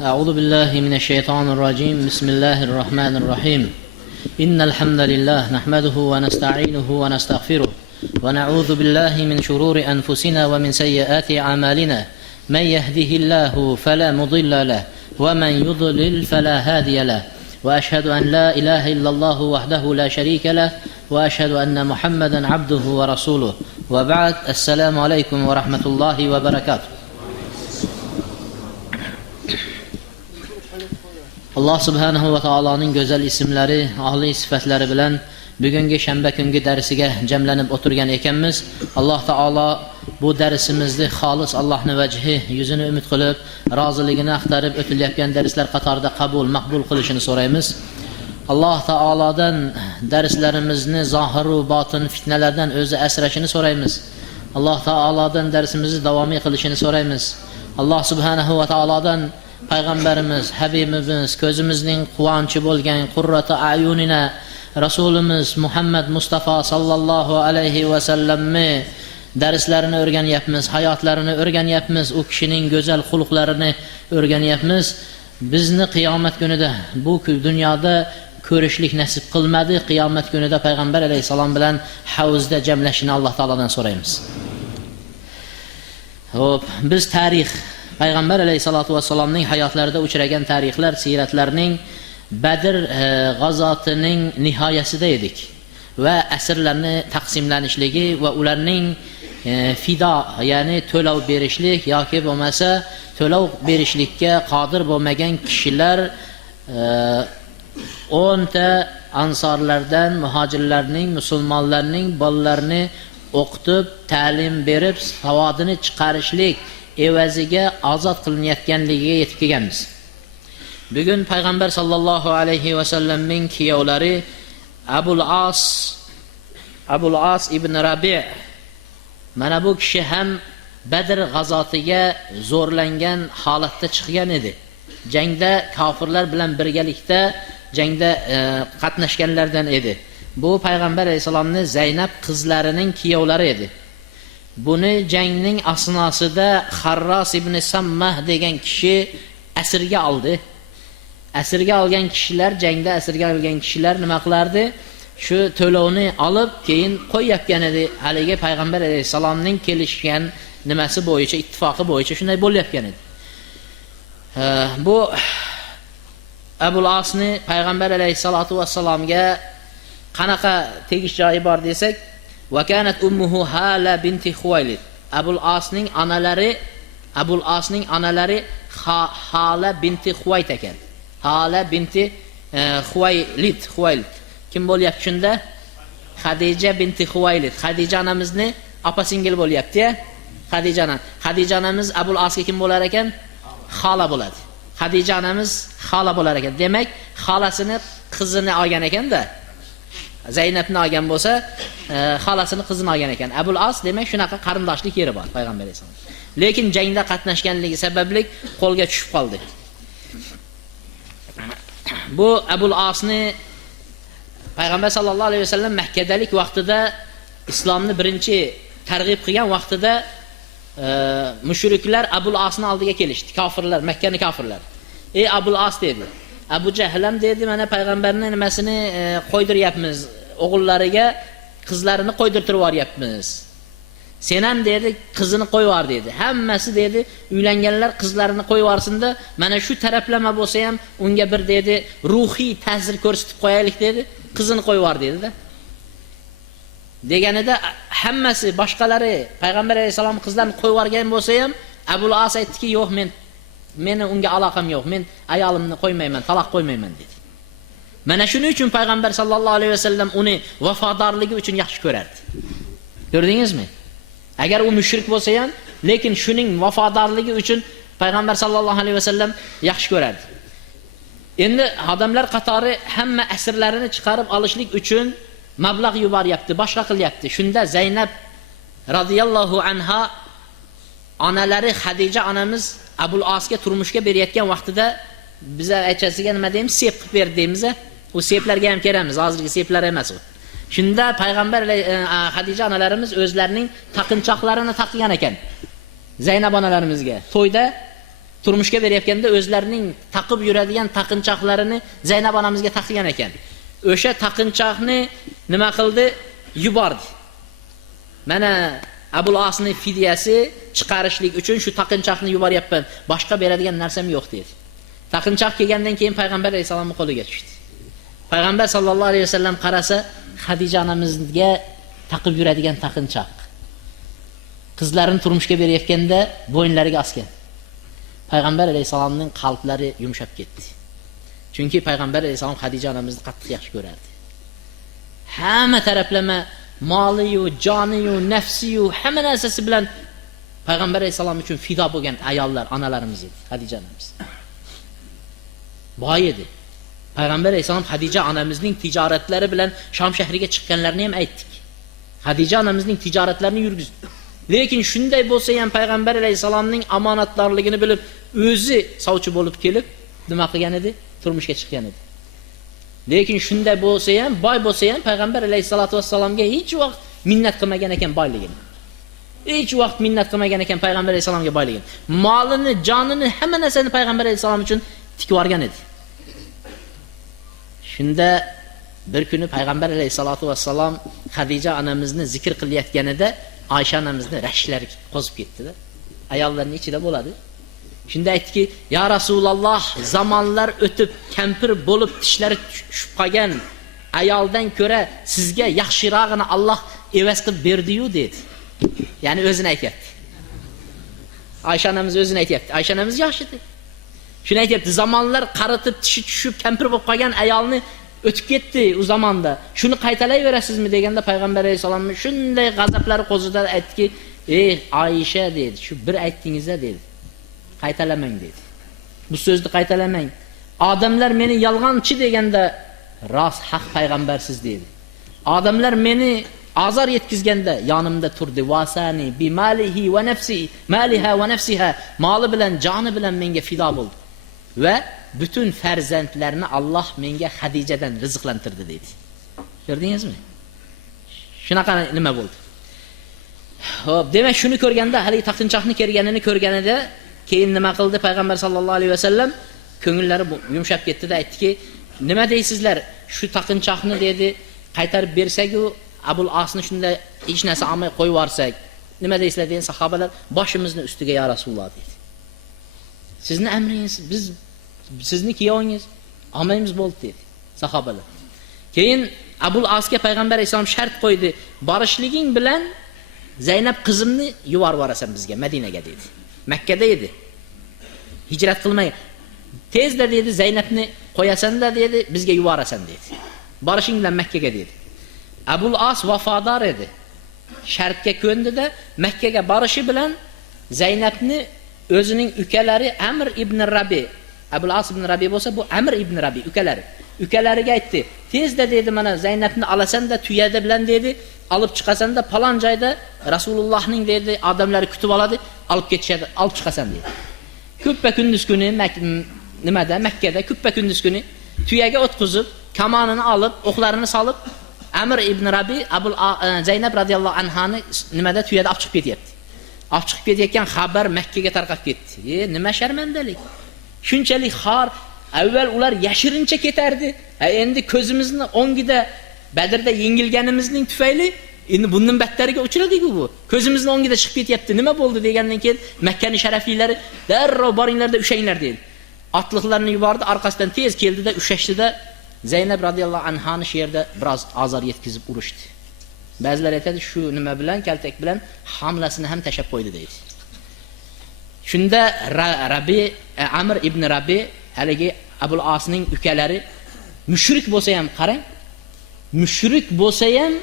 أعوذ بالله من الشيطان الرجيم. بسم الله الرحمن الرحيم. إن الحمد لله نحمده ونستعينه ونستغفره ونعوذ بالله من شرور أنفسنا ومن سيئات أعمالنا. من يهده الله فلا مضل له ومن يضلل فلا هادي له. وأشهد أن لا إله إلا الله وحده لا شريك له وأشهد أن محمدا عبده ورسوله. وبعد. السلام عليكم ورحمة الله وبركاته. Allah subhanahu va taoloning go'zal ismlari, oliy sifatlari bilan bugungi shanba kungi darsiga jamlanib o'tirgan ekanmiz. Alloh taolo bu darsimizni xolis Allohning vajhi, yuzini umid qilib, roziligini axtarib o'tilayotgan darslar qatorida qabul, maqbul qilishini so'raymiz. Alloh taolodan darslarimizni zohir va botin fitnalardan o'zi asrashini so'raymiz. Alloh taolodan darsimizni davomiy qilishini so'raymiz. Alloh subhanahu va taolodan Payg'ambarimiz, Habibimiz, ko'zimizning quvonchi bo'lgan qurrati ayunina Rasulimiz Muhammad Mustafa sallallohu alayhi va sallamni darslarini o'rganyapmiz, hayotlarini o'rganyapmiz, u kishining go'zal xulqlarini o'rganyapmiz. Bizni qiyomat kunida bu dunyoda ko'rishlik nasib qilmadi. Qiyomat kunida Payg'ambar alayhisalom bilan havzda jamlashini Alloh taolodan so'raymiz. Xo'p, biz tarix Payg'ambar alayhisolatu vassalomning hayotlarida uchragan tarixlar, siyratlarning Badr g'azotining nihoyasida edik va asrlarni taqsimlanishligi va ularning fido, ya'ni to'lov berishlik yoki bo'lmasa to'lov berishlikka qodir bo'lmagan kishilar 10 ta ansorlardan, muhojirlarning, musulmonlarning bolalarini o'qitib, ta'lim berib, savodini chiqarishlik evaziga ozod qilinayotganligiga yetib kelganmiz. Bugun Payg'ambar sallallohu alayhi va sallamning kuyovlari Abul As ibn Rabi' mana bu kishi ham Badr g'azotiga zo'rlangan holatda chiqgan edi. Jangda kofirlar bilan birgalikda jangda qatnashganlardan edi. Bu Payg'ambar alayhisolamning Zaynab qizlarining kuyovlari edi. Buni jangning asnosida Harros ibn Sammah degan kishi asirga oldi. Asirga olgan kishilar, jangda asirga olgan kishilar nima qilardi? Shu to'lovni olib, keyin qo'yayotgan edi. Haligi Payg'ambar alayhisalomning kelishgan nimasi bo'yicha, ittifoqi bo'yicha shunday bo'layotgan edi. Bu Abul Asni Payg'ambar alayhisolatu vassalomga qanaqa tegish joyi bor desak, va kanat ummuhu Hala binti Xuvaylid. Abul Asning onalari Hala binti Xuvayd ekan. Hala binti Xuvaylid. Kim bo'lyapti shunda? Xadija binti Xuvaylid. Xadija onamizni opa-singil bo'lyapti-ya. Xadija onamiz Abul Asga kim bo'lar ekan? Xola bo'ladi. Xadija onamiz xola bo'lar ekan. Demak, xolasini qizini olgan ekanda. Zaynabni olgan bo'lsa, xolasini qizini olgan ekan. Abul As demak shunaqa qarindoshlik yeri bor Payg'ambar alayhisalom. Lekin jangda qatnashganligi sababli qo'lga tushib qoldi. Bu Abul Asni Payg'ambar sallallohu alayhi vasallam Makkadalik vaqtida islomni birinchi targ'ib qilgan vaqtida mushriklar Abul Asni oldiga kelishdi. Kofirlar, Makkani kofirlar. Ey Abul As dedi. Abu Jahl ham dedi, mana payg'ambarning nimasini qo'ydiryapmiz, o'g'illariga qizlarini qo'ydirtirib yuboryapmiz. Sen ham dedi, qizini qo'yib yubor dedi. Hammasi dedi, uylanganlar qizlarini qo'yib yuborsinda, mana shu taraflama bo'lsa ham unga bir dedi, ruhiy ta'sir ko'rsatib qo'yaylik dedi, qizini qo'yib yubor dedi-da. Deganida hammasi boshqalari Payg'ambar alayhisalom qizlarini qo'yib yuborgan bo'lsa ham, Abul As aytdiki, yo'q, meni unga aloqam yo'q. Men ayolimni qo'ymayman, taloq qo'ymayman dedi. Mana shuning uchun Payg'ambar sallallohu alayhi vasallam uni vafodorligi uchun yaxshi ko'rardi. Ko'rdingizmi? Agar u mushrik bo'lsa ham, lekin shuning vafodorligi uchun Payg'ambar sallallohu alayhi vasallam yaxshi ko'rardi. Endi odamlar qatori hamma asirlarini chiqarib olishlik uchun mablag' yuboryapti, boshqa qilyapti. Shunda Zaynab radhiyallohu anha onalari Xadija onamiz Abul Asga turmushga berayotgan vaqtida biz aytchasiga nima deymiz? Sep qilib berdi deymiz. U seplarga ham kelamiz, hozirgi seplar emas u. Shunda Payg'ambar Xadija onalarimiz o'zlarining taqinchoqlarini taqgan ekan. Zaynab onalarimizga turmushga berayotganda o'zlarining taqib yuradigan taqinchoqlarini Zaynab onamizga taqgan ekan. O'sha taqinchoqni nima qildi? Yubordi. Mana Abul Asning fidyasi chiqarishlik uchun shu taqinchoqni yuboryapman. Boshqa beradigan narsam yo'q dedi. Taqinchoq kelgandan keyin payg'ambar alayhisolamning qo'liga tushdi. Payg'ambar sallallohu alayhi vasallam qarasa, Xadija onamizga taqib yuradigan taqinchoq. Qizlarini turmushga berayotganda bo'ynlariga osgan. Payg'ambar alayhisolamning qalblari yumshab ketdi. Chunki payg'ambar alayhisolam Xadija onamizni qattiq yaxshi ko'rardi. Hamma taraflama moli-yu, joni-yu, nafsi-yu, hamma narsasi bilan payg'ambar alayhisolam uchun fido bo'lgan ayollar, onalarimiz edi, Xadija onamiz. Boy edi. Payg'ambar alayhisolam Xadija onamizning tijoratlari bilan Sham shahriga chiqqanlarini ham aytdik. Xadija onamizning tijoratlarini yurgizdi. Lekin shunday bo'lsa ham payg'ambar alayhisolamning omonatdorligini bilib, o'zi sovchi bo'lib kelib, nima qilgan edi? Turmushga chiqqan edi. Lekin shunday bo'lsa ham, boy bo'lsa ham payg'ambar alayhisolatu vassalomga hech vaqt minnat qilmagan ekan boyligini. Hech vaqt minnat qilmagan ekan payg'ambar alayhisolamga boyligini. Molini, jonini, hamma narsani payg'ambar alayhisolam uchun tikib olgan edi. Shunda bir kuni payg'ambar alayhisolatu vassalom Xadija onamizni zikr qilayotganida Oysha onamizni rashklari qo'zib ketdi-da. Ayollarning ichida bo'ladi. Shunda aytdiki, "Ya Rasululloh, zamonlar o'tib, kampir bo'lib tishlari tushib qolgan ayoldan ko'ra sizga yaxshirog'ini Alloh evaz qilib berdi-yu" dedi. Ya'ni o'zini aytayapti. Oysha onamiz o'zini aytayapti. Oysha onamiz yaxshi edi. Shuni aytayapti, zamonlar qaritib tishi tushib kampir bo'lib qolgan ayolni o'tib ketdi u zamonda. Shuni qaytalayverasizmi deganda payg'ambar alayhisolam shunday g'azablari qo'zida aytdiki, "Ey Oysha" dedi, "Shu bir aytdingiz-a" dedi. Qaytalamang dedi. Bu so'zni qaytalamang. Odamlar meni yolg'onchi deganda rost haq payg'ambarsiz dedi. Odamlar meni azor yetkizganda yonimda turdi. Vasani bi malihi va nafsi, maliha va nafsiha, moli bilan, joni bilan menga fido bo'ldi. Va bütün farzandlarni Alloh menga Xadijadan rizqlantirdi dedi. Ko'rdingizmi? Shunaqa nima bo'ldi? Xo'p, demak shuni ko'rganda, hali taqinchoqni kelganini ko'rganida keyin nima qildi payg'ambar sallallohu alayhi vasallam? Ko'ngillari yumshab ketdi-da, aytdiki, "Nima deysizlar? Shu taqinchoqni" dedi, "qaytarib bersak-u, Abul Asni shunda hech narsa olmay qo'yib yuborsak, nima deysizlar?" degan sahobalar, "Boshimizni ustiga ya Rasululloh" dedi. "Sizni amringiz, biz sizni kuyovingiz, olmaymiz bo'ldi" dedi sahobalar. Keyin Abul Asga payg'ambar alayhisalom shart qo'ydi, "Borishliging bilan Zaynab qizimni yuborib yuborasan bizga Madinaga" dedi. Makkada edi. Hijrat qilmay. Tezda dedi Zaynabni qo'yasan-da dedi, bizga yuborasan dedi. Borishing bilan Makkaga dedi. Abul As vafodor edi. Shartga ko'ndi-da, Makkaga borishi bilan Zaynabni o'zining ukalari Amr ibn Rabi, Abul As ibn Rabi bo'lsa, bu Amr ibn Rabi ukalari. Ukalariga aytdi, "Tezda dedi, mana Zaynabni olasan-da tuyada bilan dedi, olib chiqasan-da falon joyda Rasulullohning dedi, odamlari kutib oladi, olib ketishadi, olib chiqasan" dedi. Ko'ppa kunduz kuni Makkada ko'ppa kunduz kuni tuyaga o'tqizib, kamonini olib, o'qlarini solib, Amr ibn Rabi Zaynab radhiyallohu anhani nimada tuyada olib chiqib ketyapti. Olib chiqib ketayotgan xabar Makkaga tarqab ketdi. Nima sharmandalik. Shunchalik xor, avval ular yashirincha ketardi. Endi ko'zimizni o'ngida Badrda yengilganimizning tufayli endi bundan battariga uchradik-ku bu. Ko'zimizning o'ngida chiqib ketyapti. Nima bo'ldi degandan keyin Makkaning sharaflilari darrov boringlarda ushanglar dedi. Otliqlarni yubordi, orqasidan tez keldida ushashdida Zaynab radhiyallohu anhani shu yerda biroz azor yetkazib urishdi. Ba'zilar aytadi, shu nima bilan, kaltak bilan hamlasini ham tashab qo'ydi deydi. Shunda Amr ibn Rabi, haligi Abul Asning ukalari mushrik bo'lsa ham qarang, mushrik bo'lsa ham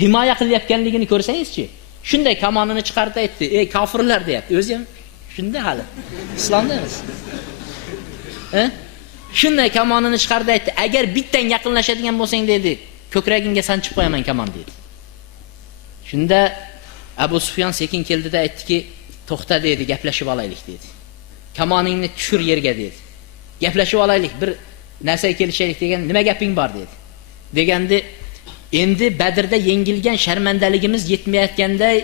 himoya qilayotganligini ko'rsangiz-chi, shunday kamonini chiqarib aytdi, "Ey kofirlar" deyapti. O'zi ham shunda hali islomda emas. Shunday kamonini chiqarib aytdi, "Agar bittang yaqinlashadigan bo'lsang" dedi, "ko'kragingga sanchib qo'yaman kamon" dedi. Shunda Abu Sufyon sekin keldida aytdiki, "To'xta" dedi, "gaplashib olaylik" dedi. "Kamoningni tushir yerga" dedi. "Gaplashib olaylik, bir narsaga kelishaylik" degan, "Nima gaping bor" dedi. Degandi, endi Badrda yengilgan sharmandaligimiz yetmayotganday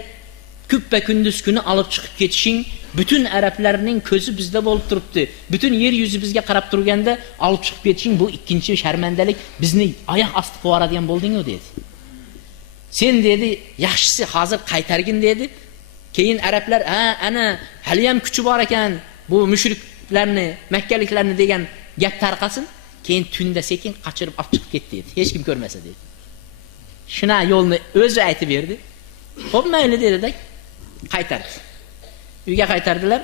küppe gündüz günü alıp çıkıp ketişing bütün Araplarning ko'zi bizda bo'lib turibdi. Bütün yeryüzü bizga qarab turganda alıp chiqib ketishing bu ikkinchi sharmandalik bizni oyoq osti qilib yuboradigan bo'lding-ku dedi. Sen dedi, yaxshisi hozir qaytargin dedi. Keyin Arablar, ana hali ham kuchi bor ekan, bu mushriklarni, makkaliklarni degan gap tarqasin. Keyin tunda sekin qochirib olib chiqib ketdi dedi. Hech kim ko'rmasa dedi. Shuna yo'lni o'zi aytib berdi. Xo'p, mayli dedi-da, qaytardi. Uyga qaytardilar.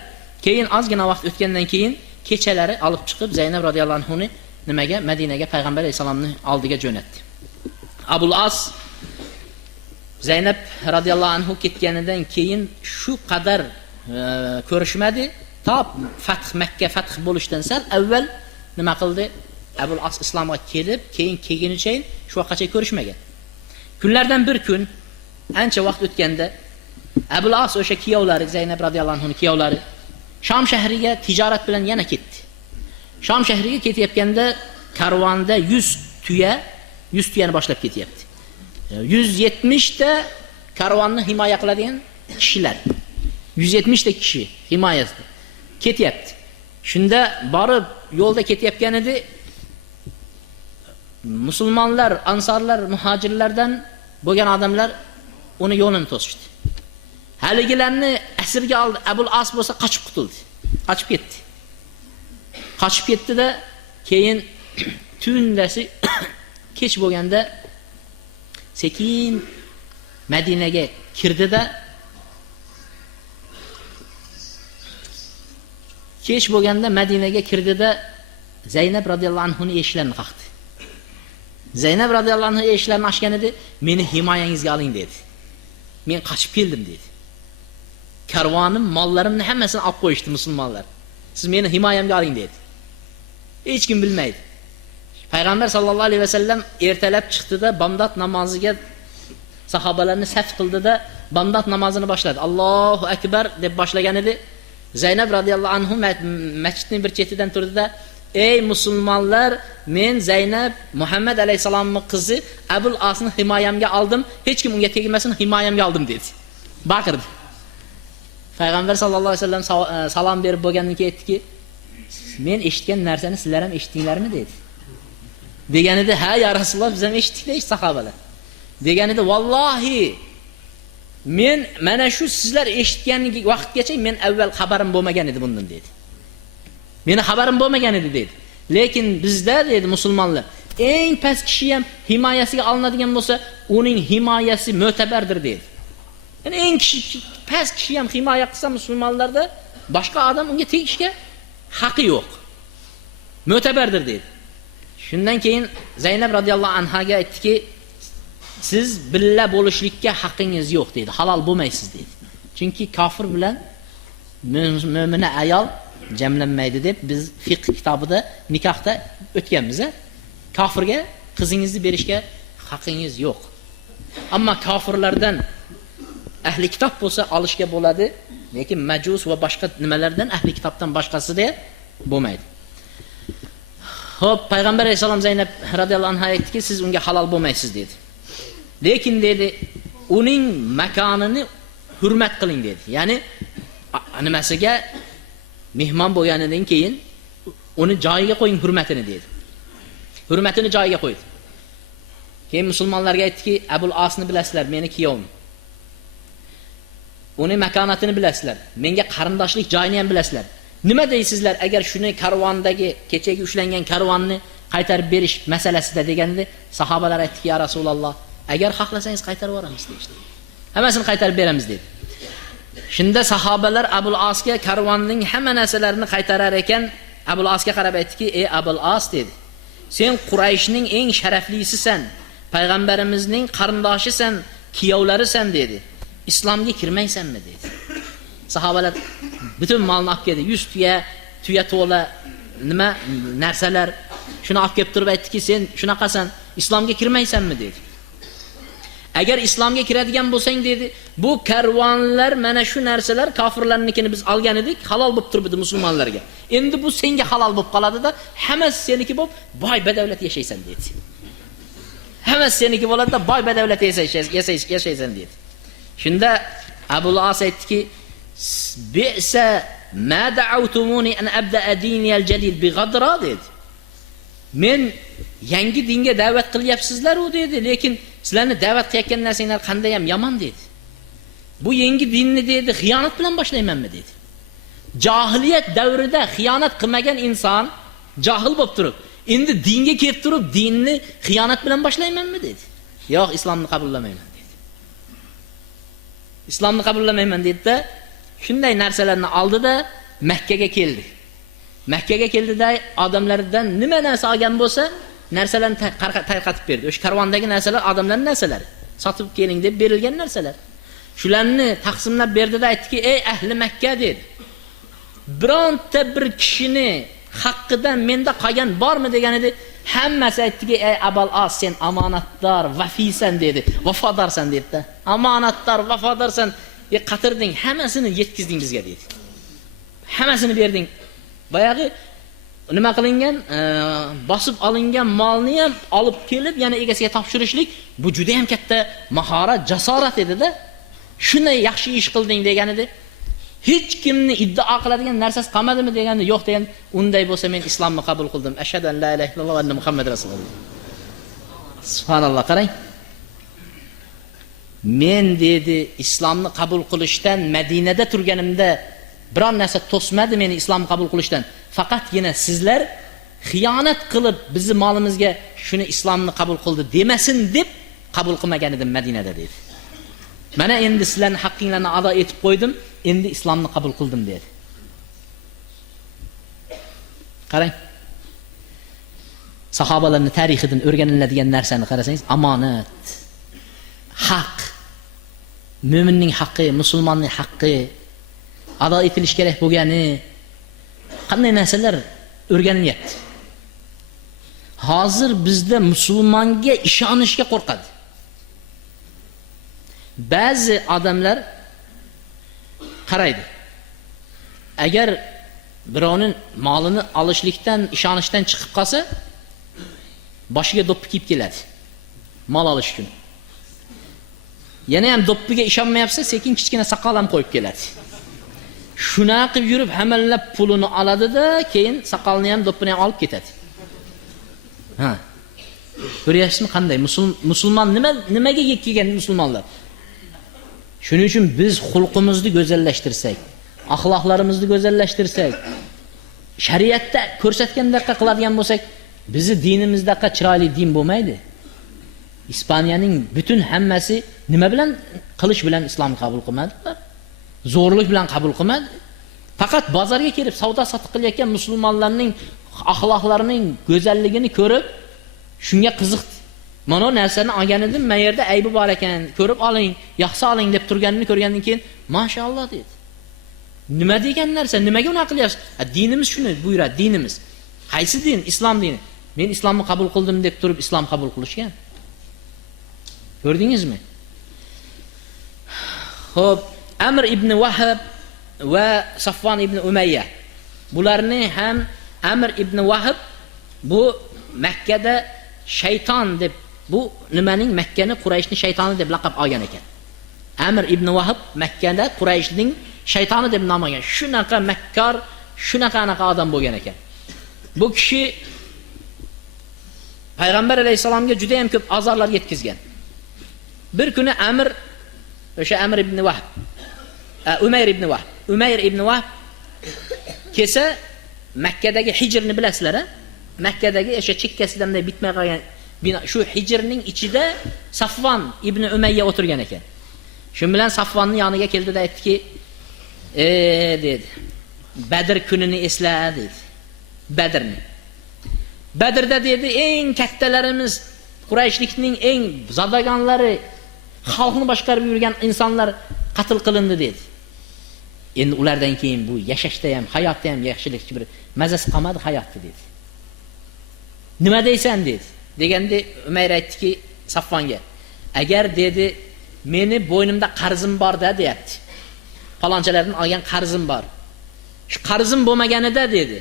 Keyin ozgina vaqt o'tgandan keyin kechalari olib chiqib Zaynab radhiyallohu anhuni nimaga? Madinaga payg'ambar alayhisolamning oldiga jo'natdi. Abul As Zaynab radhiyallohu anhu ketganidan keyin shu qadar ko'rishmadi. Top Makka fath bo'lishdan sal avval nima qildi? Abul As islomga kelib, keyin kelgunicha shu vaqtgacha ko'rishmagan. Kunlardan bir kun ancha vaqt o'tganda Abul As o'sha kiyovlari, Zaynab radhiyallohu anhuning kiyovlari Sham shahriga tijorat bilan yana ketdi. Sham shahriga ketayotganda karvonda 100 tuyani boshlab ketyapti. 170 ta karvonni himoya qiladigan kishilar. 170 ta kishi himoyasida ketyapti. Shunda borib yo'lda ketayotgan edi. Musulmonlar, ansorlar, muhojirlardan bo'lgan odamlar uni yo'lini to'sishdi. Haligilarni asirga oldi. Abul As bo'lsa qochib qutuldi. Qochib ketdi. Qochib ketdi-da, keyin tundasi kech bo'lganda sekin Madinaga kirdi-da, kech bo'lganda Madinaga kirdi-da, Zaynab radhiyallohu anhuning eshiklarini qaqdi. Zaynab radhiyallohu anhu eshiklarini ochgan edi, "Meni himoyangizga oling" dedi. "Men qochib keldim" dedi. Karvonim, mollarimni hammasini olib qo'yishdi musulmonlar. "Siz meni himoyamga oling" dedi. Hech kim bilmaydi. Payg'ambar sallallohu alayhi vasallam ertalab chiqdi-da, bomdod namoziga sahobalarni saf qildi-da, bomdod namozini boshladi. Allohu akbar deb boshlagan edi. Zaynab radhiyallohu anhu masjidning bir chetidan turdi-da, "Ey musulmonlar, men Zaynab Muhammad alayhisalomning qizi Abul Asni himoyamga oldim. Hech kim unga tegmasin, himoyamga oldim" dedi. Baqirdi. Payg'ambar sallallohu alayhi vasallam salom berib bo'lgandan keyin aytdiki, "Men eshitgan narsani sizlar ham eshitdinglarmi?" dedi. Deganida, "Ha ya Rasululloh, biz ham eshitdik" deydi sahobalar. Deganida, "Vallohi men mana shu sizlar eshitgan vaqtgacha men avval xabarim bo'lmagan edi bundan" dedi. "Meni xabarim bo'lmagan edi" dedi. "Lekin bizda" dedi musulmonlar, "eng past kishi ham himoyasiga olinadigan bo'lsa, uning himoyasi mo'tabardir" dedi. Yani eng past kishi ham himoya qilsa musulmonlarda boshqa odam unga tegishga haqqi yo'q. Mo'tabardir dedi. Shundan keyin Zaynab radhiyallohu anhaga aytdiki, "Siz billa bo'lishlikka haqqingiz yo'q" dedi. "Halol bo'lmaysiz" dedi. Chunki kofir bilan mo'mina ayol jamlanmaydi deb biz fiqh kitobida nikohda o'tganmiz. Kofirga qizingizni berishga haqqingiz yo'q. Ammo kofirlardan ahli kitob bo'lsa olishga bo'ladi, lekin majus va boshqa nimalardan ahli kitobdan boshqasida bo'lmaydi. Xo'p, payg'ambar alayhisalom Zaynab radhiyallohu anha aytdiki, "Siz unga halol bo'lmaysiz" dedi. Lekin dedi, uning makonini hurmat qiling dedi. Ya'ni nimasiga mehmon bo'lganidan keyin uni joyiga qo'ying hurmatini dedi. Hurmatini joyiga qo'ydi. Keyin musulmonlarga aytdiki, "Abul Asni bilasizlar, meni kuyovim. Uni makonatini bilasizlar. Menga qarindoshlik joyini ham bilasizlar. Nima deysizlar agar shuni karvondagi kechagi ushlangan karvonni qaytarib berish masalasida" deganda sahobalar aytdiki, "Ya Rasululloh, agar xohlasangiz qaytarib yuboramiz" dedi. "Hammasini qaytarib beramiz" dedi. Shunda sahobalar Abul Asga karvonning hamma narsalarini qaytarar ekan, Abul Asga qarab aytdiki, "Ey Abul As" dedi. "Sen Qurayshning eng sharaflisisan, payg'ambarimizning qarindoshisan, kiyovlarisan" dedi. "Islomga kirmaysanmi" dedi. Sahobalar butun molni olib keldi. 100 tuya to'la nima narsalar shuni olib kelib turib aytdiki, "Sen shunaqasan, islomga kirmaysanmi" dedi. "Agar islomga kiradigan bo'lsang" dedi, "bu karvonlar mana shu narsalar kofirlarnikini biz olgan edik, halol bo'lib turibdi musulmonlarga. Endi bu senga halol bo'lib qoladi-da, hammasi seniki bo'lib boy badavlat yashaysan" dedi. "Hammasi seniki bo'ladi-da, boy badavlat yashaysan" dedi. Shunda Abu As aytdiki, "Bi'sa ma da'awtumuni an abda'a diniyal jadid bi ghadra" dedi. Men yangi dinga da'vat qilyapsizlar u dedi, lekin sizlarni da'vat qilayotgan narsanglar qanday ham yomon dedi. Bu yangi dinni dedi, xiyonat bilan boshlaymanmi dedi. Jahiliyat davrida xiyonat qilmagan inson jahil bo'lib turib, endi dinga kelib turib, dinni xiyonat bilan boshlaymanmi dedi. Yo'q, islomni qabullamayman dedi. Islomni qabullamayman dedi-da, shunday narsalarni oldida Makkaga keldi. Makkaga keldida odamlardan nima narsa olgan bo'lsa, narsalarni tarqatib berdi. O'sha karvondagi narsalar odamlarning narsalari. Sotib keling deb berilgan narsalar. Shularni taqsimlab berdida aytdiki, "Ey ahli Makka" dedi. "Bironta bir kishini haqqidan menda qolgan bormi?" degan edi. Hammasi aytdiki, "Ey Abul As, sen omonatdor, vafisan" dedi. Vafodorsan dedi-da. Omonatdor, vafodorsan, qatirding, hammasini yetkizding bizga dedi. Hammasini berding. Boyagi nima qilingan, bosib olingan molni ham olib kelib, yana egasiga topshirishlik, bu juda ham katta mahorat, jasorat edi-da. Shunday yaxshi ish qilding degan edi. Hech kimni iddao qiladigan narsasi qolmadimi deganda, yo'q degan. Unday bo'lsa men islomni qabul qildim. Ashhadu an la ilaha illalloh va anna Muhammad rasululloh. Subhanalloh, qarang. Men dedi, islomni qabul qilishdan Madinada turganimda biron narsa to'smadi meni islom qabul qilishdan. Faqatgina sizlar xiyonat qilib bizni molimizga shuni islomni qabul qildi demasin deb qabul qilmagan edim Madinada dedi. Mana endi sizlarning haqqinglarni ado etib qo'ydim, endi islomni qabul qildim dedi. Qarang. Sahobalarning tarixidan o'rganiladigan narsani qarasangiz, omonat, haq, mo'minning haqqi, musulmonning haqqi ado etilish kerak bo'lgani qanday narsalar o'rganilyapti. Hozir bizda musulmonga ishonishga qo'rqadi. Ba'zi odamlar qaraydi. Agar birovning molini olishlikdan, ishonishdan chiqib qolsa, boshiga do'ppi kiyib keladi. Mol olish uchun. Yana ham do'ppiga ishonmayapsa, sekin kichkina soqol ham qo'yib keladi. Shuna qilib yurib, hammalab pulini oladi-da, keyin soqolni ham, do'ppini ham olib ketadi. Ha. Ko'ryapsizmi qanday musulmon nimaga kelgan musulmonlar? Shuning uchun biz xulqimizni go'zallashtirsak, axloqlarimizni go'zallashtirsak, shariatda ko'rsatgandek qiladigan bo'lsak, bizni dinimizdaqa chiroyli din bo'lmaydi. Ispaniyaning butun hammasi nima bilan qilish bilan islomni qabul qilmadilar. Zo'rlik bilan qabul qilmadi. Faqat bozorga kelib savdo sotiq qilayotgan musulmonlarning axloqlarining go'zalligini ko'rib, shunga qiziqdi. Mana bu narsani olgan edim, men yerda aybi bor ekan, ko'rib oling, yaxshi oling deb turganini ko'rgandan keyin, "Mashalloh" dedi. Nima degan narsa? Nimaga unaqa qilyapsiz? Dinimiz shuni buyuradi, dinimiz. Qaysi din? Islom dini. Men islomni qabul qildim deb turib islom qabul qilishgan. Ko'rdingizmi? Xo'p, Amr ibn Wahab va Safvan ibn Umayya. Bularni ham Amr ibn Wahab bu Makkada shayton deb, bu nimaning Makkani Qurayshni shaytoni deb laqab olgan ekan. Amr ibn Wahab Makkada Qurayshning shaytoni deb nom olgan. Shunaqa makkor, shunaqa odam bo'lgan ekan. Bu kishi Payg'ambar alayhisalomga juda ham ko'p azorlar yetkazgan. Bir kuni o'sha Amr ibn Wahab, Umayr ibn Wahab kelsa Makkadagi Hijrni bilasizlar, a? Makkadagi o'sha chekkasidan bitmay qolgan bino, shu Hijrning ichida Safvan ibn Umayya o'tirgan ekan. Shu bilan Safvanning yoniga keldida aytdiki, dedi. Badr kunini esla dedi. Badrda dedi, eng kattalarimiz, Qurayshlikning eng zodagonlari, xalqni boshqarib yurgan insonlar qatl qilindi dedi. Endi ulardan keyin bu yashashda ham, hayotda ham yaxshilikchi bir mazasi qolmadi hayotda dedi. Nima deysan dedi. Deganda Umayr aytdiki Safvonga, agar dedi meni bo'ynimda qarzim bor-da deyapti. Falonchalardan olgan qarzim bor. Shu qarzim bo'lmaganida dedi.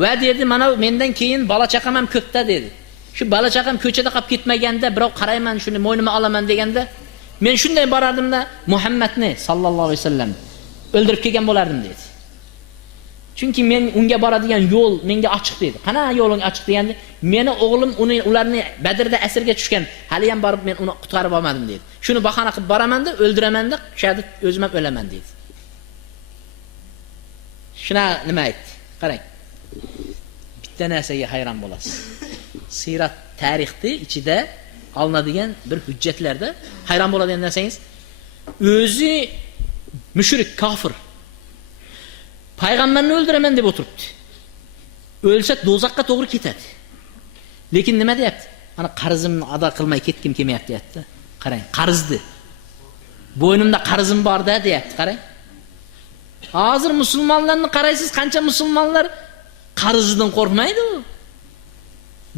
Va dedi, mana mendan keyin bola chaqam ham ko'pda dedi. Shu bola chaqam ko'chada qolib ketmaganda, birov qarayman, shuni mo'ynimga olaman deganda, Men shunday borardimda Muhammadni sallallohu alayhi vasallam o'ldirib kelgan bo'lardim dedi. Chunki men unga boradigan yo'l menga ochiq dedi. Qanaqa yo'ling ochiq deganda, meni o'g'lim ularni Badrda asirga tushgan, hali ham borib men uni qutqarib olmadim dedi. Shuni bahona qilib boraman-da, o'ldiraman-da, shahid o'zim ham o'laman dedi. Shuna nima aytdi? Qarang. Bitta narsaga hayron bo'lasiz. Sirat tarixni ichida olinadigan bir hujjatlarda hayron bo'ladigan narsangiz, o'zi mushrik, kofir. Payg'ambarni o'ldiraman deb o'tiribdi. O'lsa do'zaxga to'g'ri ketadi. Lekin nima deyapti? Mana qarzimni ado qilmay ketkim kelmayapti deyapti. Qarang, qarzdi. Bo'ynimda qarzim bor-da deyapti, qarang. Hozir musulmonlarni qaraysiz, qancha musulmonlar qarzidan qo'rqmaydi u.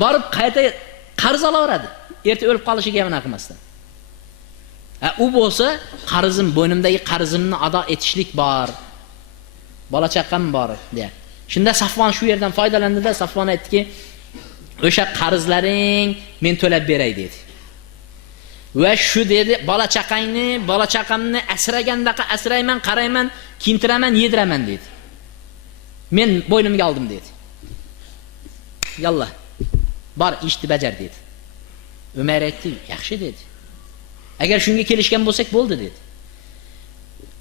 Borib qayta qarz olaveradi. Erta o'lib qolishiga ham aqmasdan. U bo'lsa, qarzim, bo'ynimdagi qarzimni ado etishlik bor. Bola chaqam bor deya. Shunda Safvon shu yerdan foydalandi-da, Safvon aytdiki, o'sha qarzlaring men to'lab beray dedi. Va shu dedi, bola chaqamni asragandaqa asrayman, qarayman, kintiraman, yediraman dedi. Men bo'ynimga oldim dedi. Yallah. Bor, ishni bajar dedi. Umar aytdi, yaxshi dedi. Agar shunga kelishgan bo'lsak bo'ldi dedi.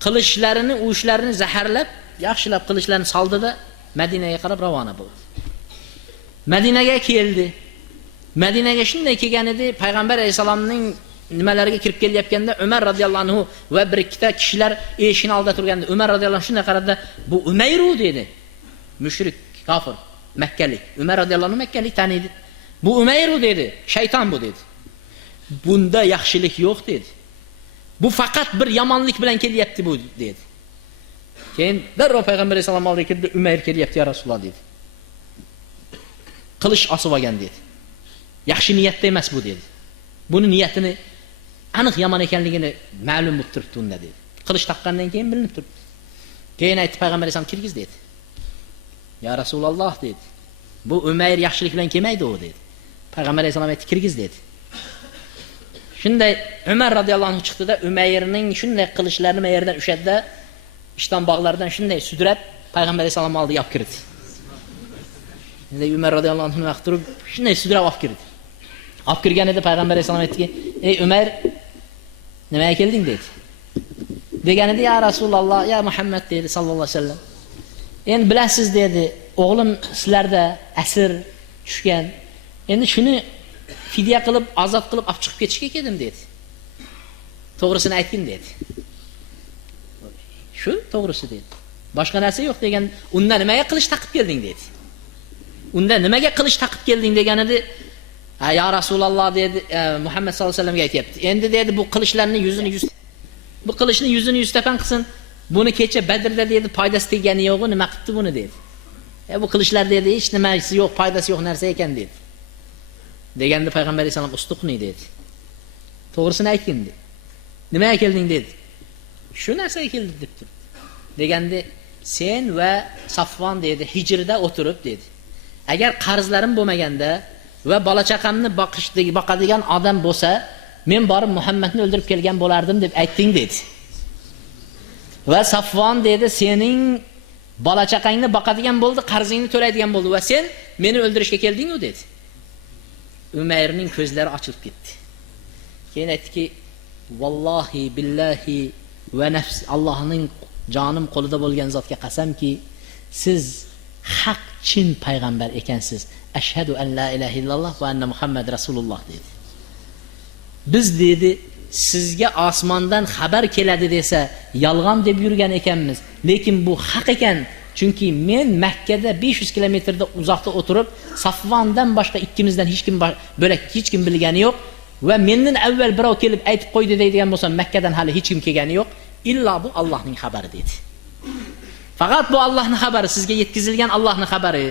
Qilishlarini, ushlarini zaharlab, yaxshilab qilishlarini soldi-da, Madinaga qarab ravona bo'ldi. Madinaga keldi. Madinaga shunday kelgan edi, payg'ambar alayhisolamning nimalariga kirib kelayotganda Umar radhiyallohu anhu va bir ikkita kishilar eshikni oldida turganda Umar radhiyallohu anhu shunday qaradi, bu Umayru dedi. Mushrik, kofir, Makkalik. Umar radhiyallohu anhu Makkalik taniydi. Bu Umayru dedi, shayton bu dedi. Bunda yaxshilik yo'q dedi. Bu faqat bir yomonlik bilan kelyapti bu dedi. Keyin darrov payg'ambar alayhisalom oldiga keldi, Umayr kelyapti ya Rasululloh dedi. Qilish osib olgan dedi. Yaxshi niyatda emas bu dedi. Buni niyatini aniq yomon ekanligini ma'lum bo'lib turibdi unda dedi. Qilish taqqandan keyin bilinib turibdi. Keyin aytdi payg'ambar alayhisalom kirgiz dedi. Ya Rasululloh dedi. Bu Umayr yaxshilik bilan kelmaydi u dedi. Payg'ambar alayhisalom aytdi kirgiz dedi. Shunday Umar radhiyallohu anhu chiqdi-da, Umayrning shunday qilishlarini mayerdan ushadda, ishton bog'laridan shunday sudrab payg'ambar alayhisalom oldiga olib kirdi. Endi Umar radhiyallohu anhu vaqt turib shunday sudrab olib kirdi. Olib kirganida payg'ambar alayhisalom aytdiki, "Ey Umar, nimaga kelding?" dedi. Deganida, "Ya Rasululloh, ya Muhammad" dedi sallallohu alayhi vasallam. "Endi bilasiz" dedi, "o'g'lim sizlarda asir tushgan. Endi shuni fidya qilib, ozod qilib olib chiqib ketishga keldim" dedi. "To'g'risini aytgin" dedi. Shu to'g'risi dedi. Boshqa narsa yo'q degan. Unda nimaga qilish taqib kelding dedi. Unda nimaga qilish taqib kelding deganida, "Ya Rasululloh" dedi, Muhammad sallallohu alayhi vasallamga aytibdi. "Endi" dedi, "bu qilishlarni yuzini yuz bu qilishni yuzini yuztapan qilsin. Buni kecha Badrda dedi, foydasi tegani yo'q, nima qilibdi buni" dedi. Bu qilishlar dedi, hech nimasi yo'q, foydasi yo'q narsa ekan dedi. Deganda payg'ambar alayhisalom ustuqni dedi. "To'g'risini aytgin" dedi. "Nimaga kelding" dedi. "Shu narsaga keldim" deb turdi. Deganda "Sen va Safvon" dedi, "Hijrda o'tirib" dedi. "Agar qarzlarim bo'lmaganda va bola chaqamni boqadigan odam bo'lsa, men borib Muhammadni o'ldirib kelgan bo'lardim" deb aytding dedi. Va Safvon dedi, "Sening bola chaqangni boqadigan bo'ldi, qarzingni to'laydigan bo'ldi va sen meni o'ldirishga kelding-ku" dedi. Umayrning ko'zlari ochilib ketdi. Keyin aytdiki, "Vallohi billahi va nafs Allohning jonim qo'lida bo'lgan zotga qasamki, siz haq chin payg'ambar ekansiz. Ashhadu an la ilaha illalloh va anna Muhammad rasululloh" dedi. "Biz" dedi, "sizga osmondan xabar keladi desa, yolg'on deb yurgan ekanmiz. Lekin bu haq ekan. Chunki men Makkada 500 kilometrda uzoqda o'tirib, Safvondan boshqa ikkimizdan hech kim bo'lak hech kim bilgani yo'q va mendan avval birov kelib aytib qo'ydi deydigan bo'lsam, Makkadan hali hech kim kelgani yo'q. Illo bu Allohning xabari" dedi. Faqat bu Allohning xabari, sizga yetkazilgan Allohning xabari.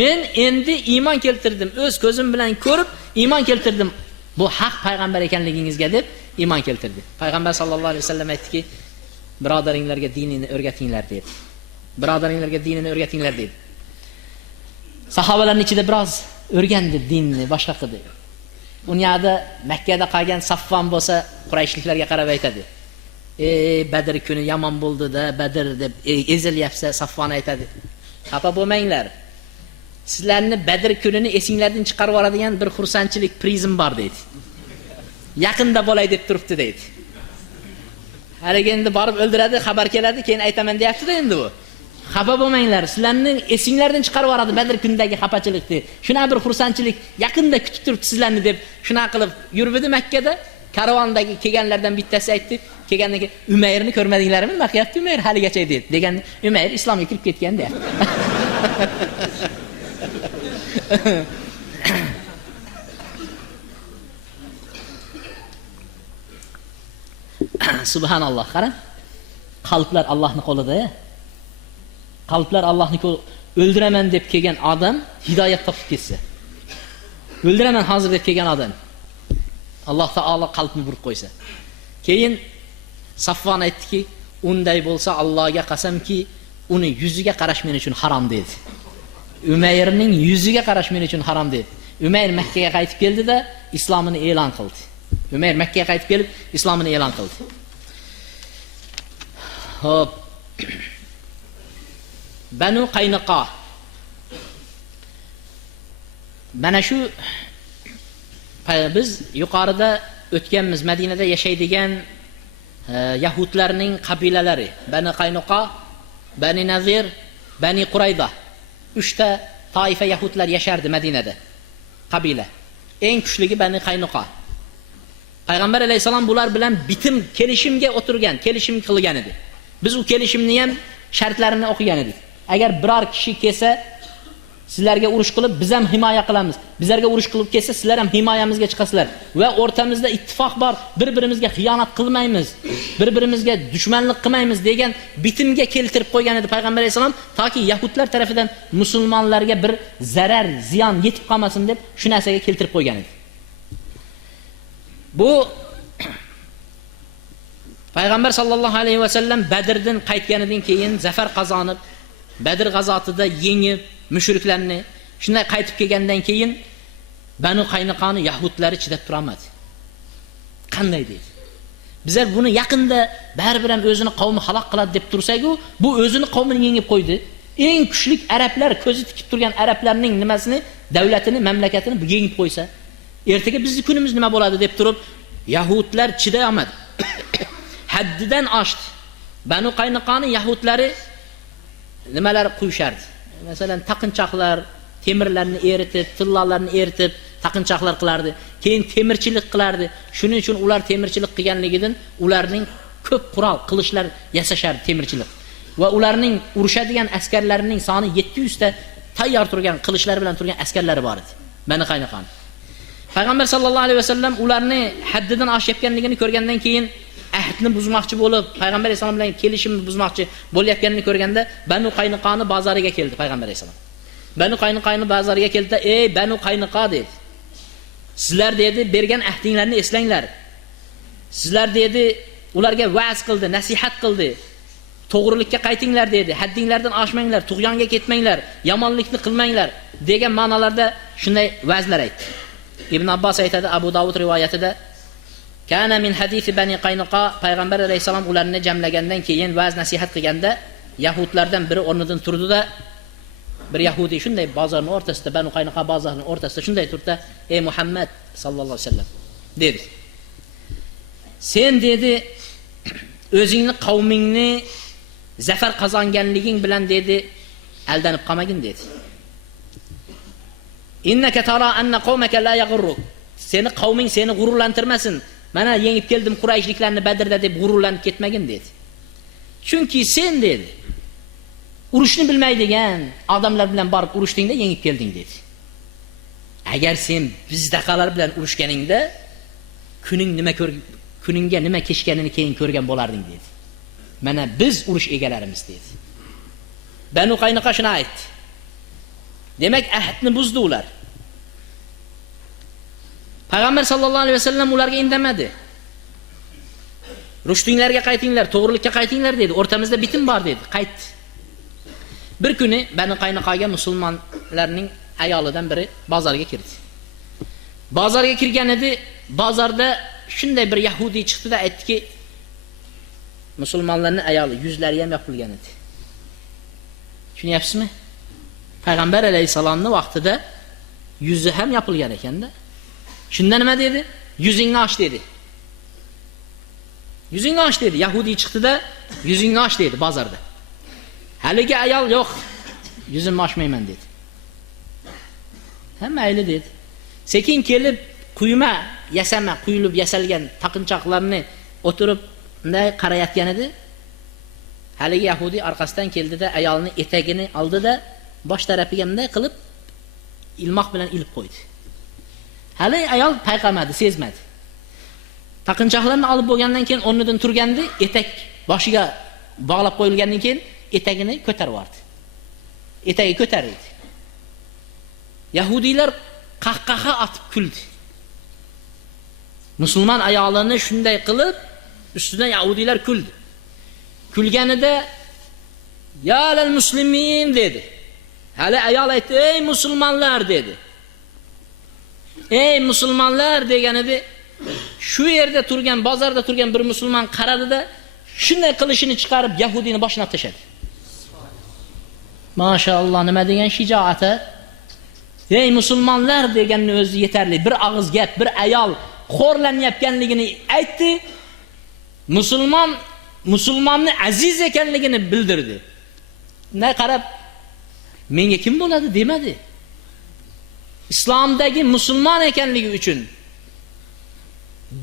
Men endi iymon keltirdim, o'z ko'zim bilan ko'rib iymon keltirdim. Bu haq payg'ambar ekanligingizga deb iymon keltirdi. Payg'ambar sallallohu alayhi vasallam aytdiki, "Birodaringlarga dinini o'rgatinglar" dedi. Birodaringlarga dinini o'rgatinglar dedi. Sahobalarning ichida biroz o'rgandi dinni, boshqa qildi. Unyada Makkada qolgan Saffon bo'lsa, Qurayshliklarga qarab aytadi. Badr kuni yomon bo'ldi-da, Badr deb ezilyapsa, Saffon aytadi. Xafa bo'lmanglar. Sizlarni Badr kunini esinglardan chiqarib yuboradigan bir xursandchilik prizim bor deydi. Yaqinda bo'lay deb turibdi deydi. Haliga endi borib o'ldiradi, xabar keladi, keyin aytaman deyapti-da endi bu. Xafa bo'lmanglar, sizlarni esinglardan chiqarib yuboradi Badr kunidagi xafachilikni. Shuna bir xursandchilik yaqinda kutib turibdi sizlarni deb shuna qilib yuribdi Makkada. Karavondagi kelganlardan bittasi aytdi, kelgandan keyin Umayrni ko'rmadinglarmi? Nima qilyapti Umayr haligacha dedi. Degan Umayr islomga kirib ketgan deyapti. Subhanalloh, qarang. Qalblar Allohning qo'lida. Qalblar Allohning qo'lida. O'ldiraman deb kelgan odam hidoyat topib ketsa. O'ldiraman hozir deb kelgan odam Alloh taolo qalbni burib qo'ysa. Keyin Saffon aytdiki, unday bo'lsa Allohga qasamki, uni yuziga qarash men uchun harom dedi. Umayrning yuziga qarash men uchun harom dedi. Umayr Makkaga qaytib keldi-da, islomini e'lon qildi. Umayr Makkaga qaytib kelib, islomini e'lon qildi. Hop. Banu Qaynuqa. Mana shu biz yuqorida o'tganmiz Madinada yashaydigan yahudlarning qabilalari Banu Qaynuqa, Bani Nazir, Bani Qurayza. 3 ta toifa yahudlar yashardi Madinada. Qabila. Eng kuchligi Bani Qaynuqa. Payg'ambar alayhisalom bular bilan bitim kelishimga o'tirgan, kelishim qilgan edi. Biz u kelishimni ham shartlarini o'qigan edik. Agar biror kishi kelsa, sizlarga urush qilib, biz ham himoya qilamiz. Bizlarga urush qilib kelsa, sizlar ham himoyamizga chiqasizlar va o'rtamizda ittifoq bor. Bir-birimizga xiyonat qilmaymiz, bir-birimizga dushmanlik qilmaymiz degan bitimga keltirib qo'ygan edi Payg'ambar alayhisalom, toki yahudlar tarafidan musulmonlarga bir zarar, ziyon yetib qolmasin deb shu narsaga keltirib qo'ygan edi. Bu Payg'ambar sallallohu alayhi va sallam Badrdan qaytganidan keyin zafar qozonib, Badr g'azotida yengib mushriklarni shunday qaytib kelgandan keyin Banu Qaynuqani yahudlari chidab tura olmadi. Qanday deydi? Bizlar buni yaqinda baribir ham o'zini qavmi halok qiladi deb tursak-ku, bu o'zini qavmini yengib qo'ydi. Eng kuchli arablar, ko'zi tikib turgan arablarning nimasini, davlatini, mamlakatini yengib qo'ysa, ertaga bizning kunimiz nima bo'ladi deb turib, yahudlar chiday olmadi. Haddidan oshdi. Banu Qaynuqani yahudlari nimalar qo'yishardi. Masalan, taqinchoqlar, temirlarni eritib, tillolarni eritib, taqinchoqlar qilardi. Keyin temirchilik qilardi. Shuning uchun ular temirchilik qilganligidan ularning ko'p qurol, qilichlar yasashardi temirchilik. Va ularning urushadigan askarlarining soni 700 ta tayyor turgan qilichlar bilan turgan askarlari bor edi. Banu Qaynuqani. Payg'ambar sallallohu alayhi vasallam ularni haddidan oshayotganligini ko'rgandan keyin ahdni buzmoqchi bo'lib, Payg'ambar alayhisalom bilan kelishimni buzmoqchi bo'layotganini ko'rganda Banu Qaynuqani bozoriga keldi Payg'ambar alayhisalom. Banu Qaynuqani bozoriga keldi, "Ey Banu Qaynuqa" dedi. "Sizlar dedi, bergan ahdinglarni eslanglar. Sizlar dedi, ularga va'z qildi, nasihat qildi. To'g'rilikka qaytinglar dedi. Haddinglardan oshmanglar, tug'yonga ketmanglar, yomonlikni qilmanglar" degan ma'nolarda shunday va'zlar aytdi. Ibn Abbos aytadi, Abu Davud rivoyatida Kana min hadisi Bani Qaynuqa, Payg'ambar alayhisalom ularni jamlagandan keyin va'z nasihat qilganda yahudlardan biri o'rnidan turdi-da, bir yahudi shunday bozorning o'rtasida, Banu Qaynuqa bozorining o'rtasida shunday turdi, "Ey Muhammad sallallohu alayhi vasallam" dedi. "Sen dedi, o'zingni qavmingni zafar qozonganliging bilan dedi, aldanib qolmagin" dedi. "Innaka tara anna qawmaka la yaghurruk." Seni qavming seni g'ururlantirmasin. Mana yengib keldim Qurayshliklarni Badrda deb g'ururlanib ketmagin dedi. Chunki sen dedi, urushni bilmaydigan odamlar bilan borib urushdingda yengib kelding dedi. Agar sen bizdaqalar bilan urushganingda kuningga nima kechganini keyin ko'rgan bo'larding dedi. Mana biz urush egalarimiz dedi. Banu Qaynuqa shuni aytdi. Demak, ahdni buzdi ular. Payg'ambar sallallohu alayhi vasallam ularga indamadi. Rushdinglarga qaytinglar, to'g'rilikka qaytinglar dedi. O'rtamizda bitim bor dedi. Qaytdi. Bir kuni Banu Qaynuqaga musulmonlarning ayolidan biri bozorga kirdi. Bozorga kirgan edi. Bozorda shunday bir Yahudi chiqdi-da aytdiki, musulmonlarning ayoli yuzlari ham yopilgan edi. Tushunyapsizmi? Payg'ambar alayhisalomning vaqtida yuzi ham yopilgan ekan-da. Shunda nima dedi? Yuzingni och dedi. Yuzingni och dedi. Yahudi chiqdi-da, yuzingni och dedi bozorda. Haligi ayol yo'q, yuzimni ochmayman dedi. Ha, mayli dedi. Sekin kelib quyma, yasama, quyilib yasalgan taqinchoqlarni o'tirib bunday qarayotgan edi. Haligi Yahudi orqasidan keldi-da, ayolning etagini oldi-da, bosh tarafiga bunday qilib ilmoq bilan ilib qo'ydi. Hali ayol payqamadi, sezmadi. Taqinchoqlarni olib bo'lgandan keyin o'rnidan turgandi, etak boshiga bog'lab qo'yilgandan keyin etagini ko'tarib yubordi. Etagi ko'tarildi. Yahudiylar qahqaha atib kuldi. Musulmon ayolini shunday qilib, ustidan Yahudiylar kuldi. Kulganida ya lal muslimin dedi. Hali ayol aytdi, ey musulmonlar dedi. Ey musulmonlar deganida shu yerda turgan, bozorda turgan bir musulmon qaradi-da, shunday qilishini chiqarib Yahudiyni boshiga tashladi. Maşallah, nima degan shijoati? Ey musulmonlar deganni o'zi yetarli. Bir og'iz gap, bir ayol xo'rlanayotganligini aytdi. Musulmonni aziz ekanligini bildirdi. Ne qarab, menga kim bo'ladi demadi. Islomdagi musulmon ekanligi uchun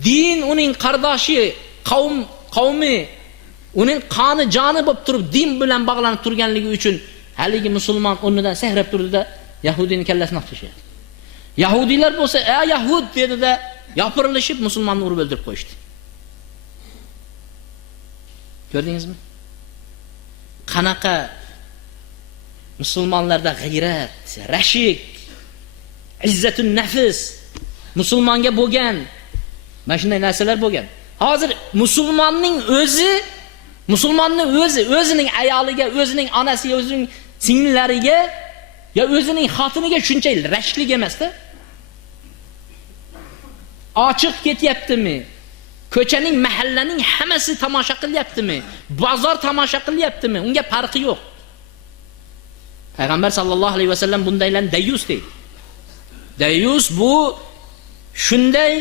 din uning qardoshi, qavmi uning qoni joni bo'lib turib din bilan bog'lanib turganligi uchun haligi musulmon o'rnidan sahrab turdi-da, Yahudiyning kallasini otishdi. Yahudiylar bo'lsa, "Ey Yahud" dedi-da, yopirilishib musulmonni urib o'ldirib qo'yishdi. Ko'rdingizmi? Qanaqa musulmonlarda g'ayrat, rashik, izzatun nafs musulmonga bo'lgan mana shunday narsalar bo'lgan. Hozir musulmonning o'zining ayoliga, o'zining onasiga, o'zining singlilariga ya o'zining xotiniga shunchalik rashiklik emas-da. Ochiq ketyaptimi? Ko'chaning, mahallaning hammasi tomosha qilyaptimi? Bozor tomosha qilyaptimi? Unga farqi yo'q. Payg'ambar sallallohu alayhi vasallam bundaylarni dayus deydi. Dayus bu shunday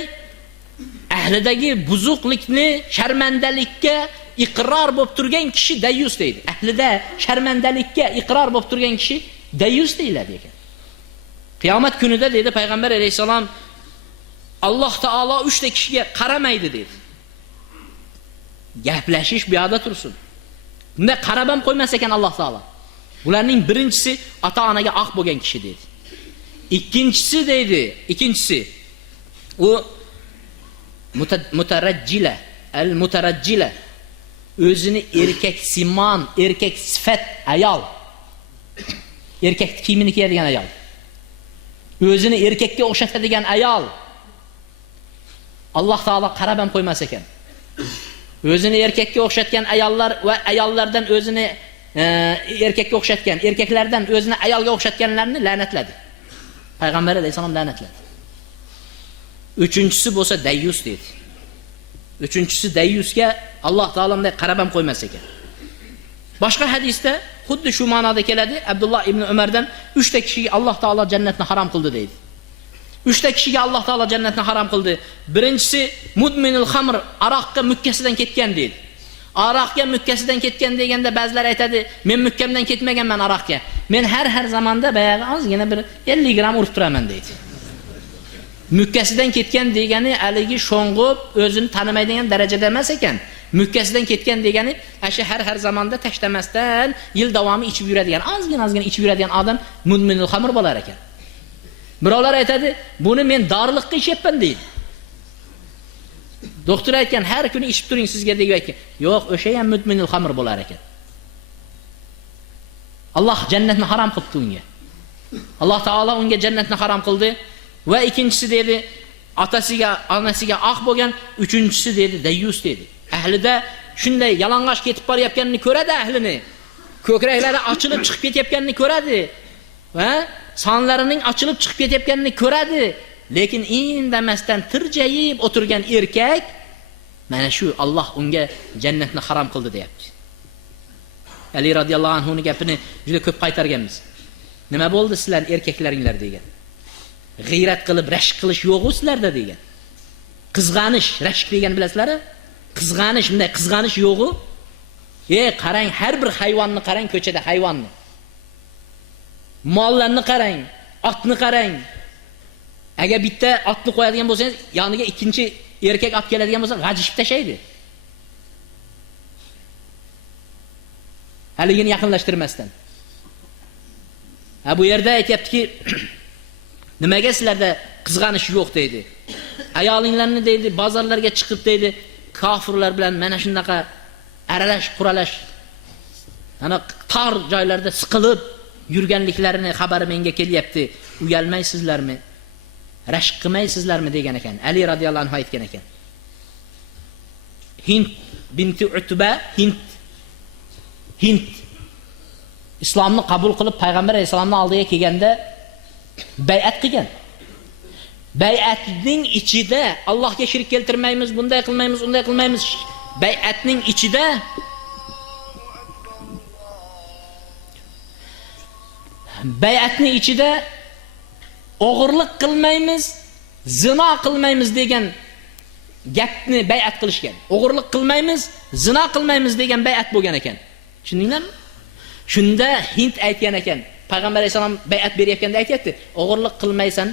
ahlidagi buzuqlikni, sharmandalikka iqror bo'lib turgan kishi dayus deydi. Ahlida sharmandalikka iqror bo'lib turgan kishi dayus deyiladi ekan. Qiyomat kunida dedi Payg'ambar alayhisalom, Alloh taolo 3 ta kishiga qaramaydi dedi. Gaplashish bu yoqda tursin. Bunda qarab ham qo'ymas ekan Alloh taolo. Bularning birinchisi ota-onaga oq bo'lgan kishi dedi. Ikkinchisi u mutarajjila, al-mutarajjila, o'zini erkak simon, erkak sifat ayol. Erkak kiyimini kiyadigan ayol. O'zini erkakka o'xshatadigan ayol. Alloh taolo qarab ham qo'ymas ekan. O'zini erkakka o'xshatgan ayollar va ayollardan o'zini erkakka o'xshatgan, erkaklardan o'zini ayolga o'xshatganlarni la'natladi. Payg'ambar alayhisalom la'natladi. Uchinchisi bo'lsa dayyus dedi. Uchinchisi dayyusga Alloh taoloday qarab ham qo'ymas ekan. Boshqa hadisda xuddi shu ma'noda keladi. Abdullah ibn Umardan 3 ta kishiga Alloh taolo jannatni harom qildi deydi. 3 ta kishiga Alloh taolo jannatni harom qildi. Birinchisi mudminul xamr, aroqqa mukkasidan ketgan deydi. Aroqga mukkasidan ketgan deganda ba'zilar aytadi, men mukkamdan ketmaganman aroqga. Men har zamonda bayag'i ozgina bir 50 gram urib turaman deydi. Mukkasidan ketgan degani haligi sho'ng'ib, o'zini tanimaydigan darajada emas ekan. Mukkasidan ketgan degani asha har zamonda tashlamasdan yil davomi ichib yuradigan, ozgina ichib yuradigan odam mudminul xamr bo'lar ekan. Birovlar aytadi, buni men dorilikqa ichyapman deydi. Doktor aytgan, har kuni ichib turing sizga deb aytgan. Yo'q, o'sha ham mudminul xamr bo'lar ekan. Alloh jannatni harom qildi unga. Alloh taolo unga jannatni harom qildi va ikkinchisi dedi, otasiga, onasiga oq bo'lgan, uchinchisi dedi, dayyus dedi. Ahlida shunday yalang'och ketib borayotganini ko'radi ahlini. Ko'kraklari ochilib chiqib ketayotganini ko'radi. Va sonlarining ochilib chiqib ketayotganini ko'radi. Lekin indamasdan tirjayib o'tirgan erkak, mana shu Alloh unga jannatni harom qildi deyapti. Ali radhiyallohu anhu ning gapini juda ko'p qaytarganmiz. Nima bo'ldi sizlar erkaklaringlar degan. G'iyrat qilib rashk qilish yo'q-ku sizlarda degan. Qizg'anish, rashk degan bilasizlar? Qizg'anish, bunday qizg'anish yo'q-ku. Qarang, har bir hayvonni qarang, ko'chada hayvonni. Mollarni qarang, otni qarang. Agar bitta otni qo'yadigan bo'lsangiz, yoniga ikkinchi erkak olib keladigan bo'lsa, g'ajishib tashlaydi. Haligini yaqinlashtirmasdan. Bu yerda aytayaptiki, nimaga sizlarda qizg'anish yo'q deydi. Ayolinglarni deydi, bozorlarga chiqib deydi, kofirlar bilan mana shunaqa aralash, quralash, ana tor joylarda siqilib yurganliklarini xabari menga kelyapti. Uyalmaysizlarmi? Rashk qilmaysizlarmi degan ekan. Ali radhiyallohu anhu aytgan ekan. Hind binti Utba, Hind islomni qabul qilib payg'ambar alayhisolamning oldiga kelganda bay'at qilgan. Bay'atning ichida Allohga shirk keltirmaymiz, bunday qilmaymiz, unday qilmaymiz. Bay'atning ichida o'g'irlik qilmaymiz, zino qilmaymiz degan gapni bay'at qilishgan. O'g'irlik qilmaymiz, zino qilmaymiz degan bay'at bo'lgan ekan. Tushundinglarmi? Shunda Hind aytgan ekan. Payg'ambar alayhisalom bay'at beryapganda aytayapti, o'g'irlik qilmaysan,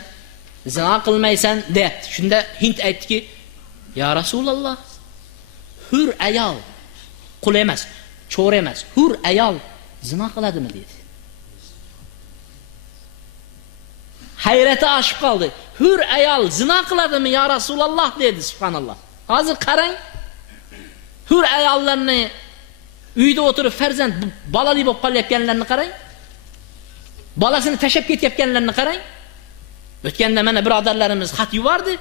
zino qilmaysan deyapti. Shunda Hind aytdiki, "Ya Rasululloh, hur ayol, qul emas, cho'r emas, hur ayol zino qiladimi?" dedi. Hayrati oshib qoldi. Hur ayol zino qiladimi ya Rasululloh dedi, subhanalloh. Hozir qarang. Hur ayollarni uyda o'tirib farzand bolali bo'lib qolayotganlarni qarang. Bolasini tashab ketayotganlarni qarang. O'tganda mana birodarlarimiz xat yubordi.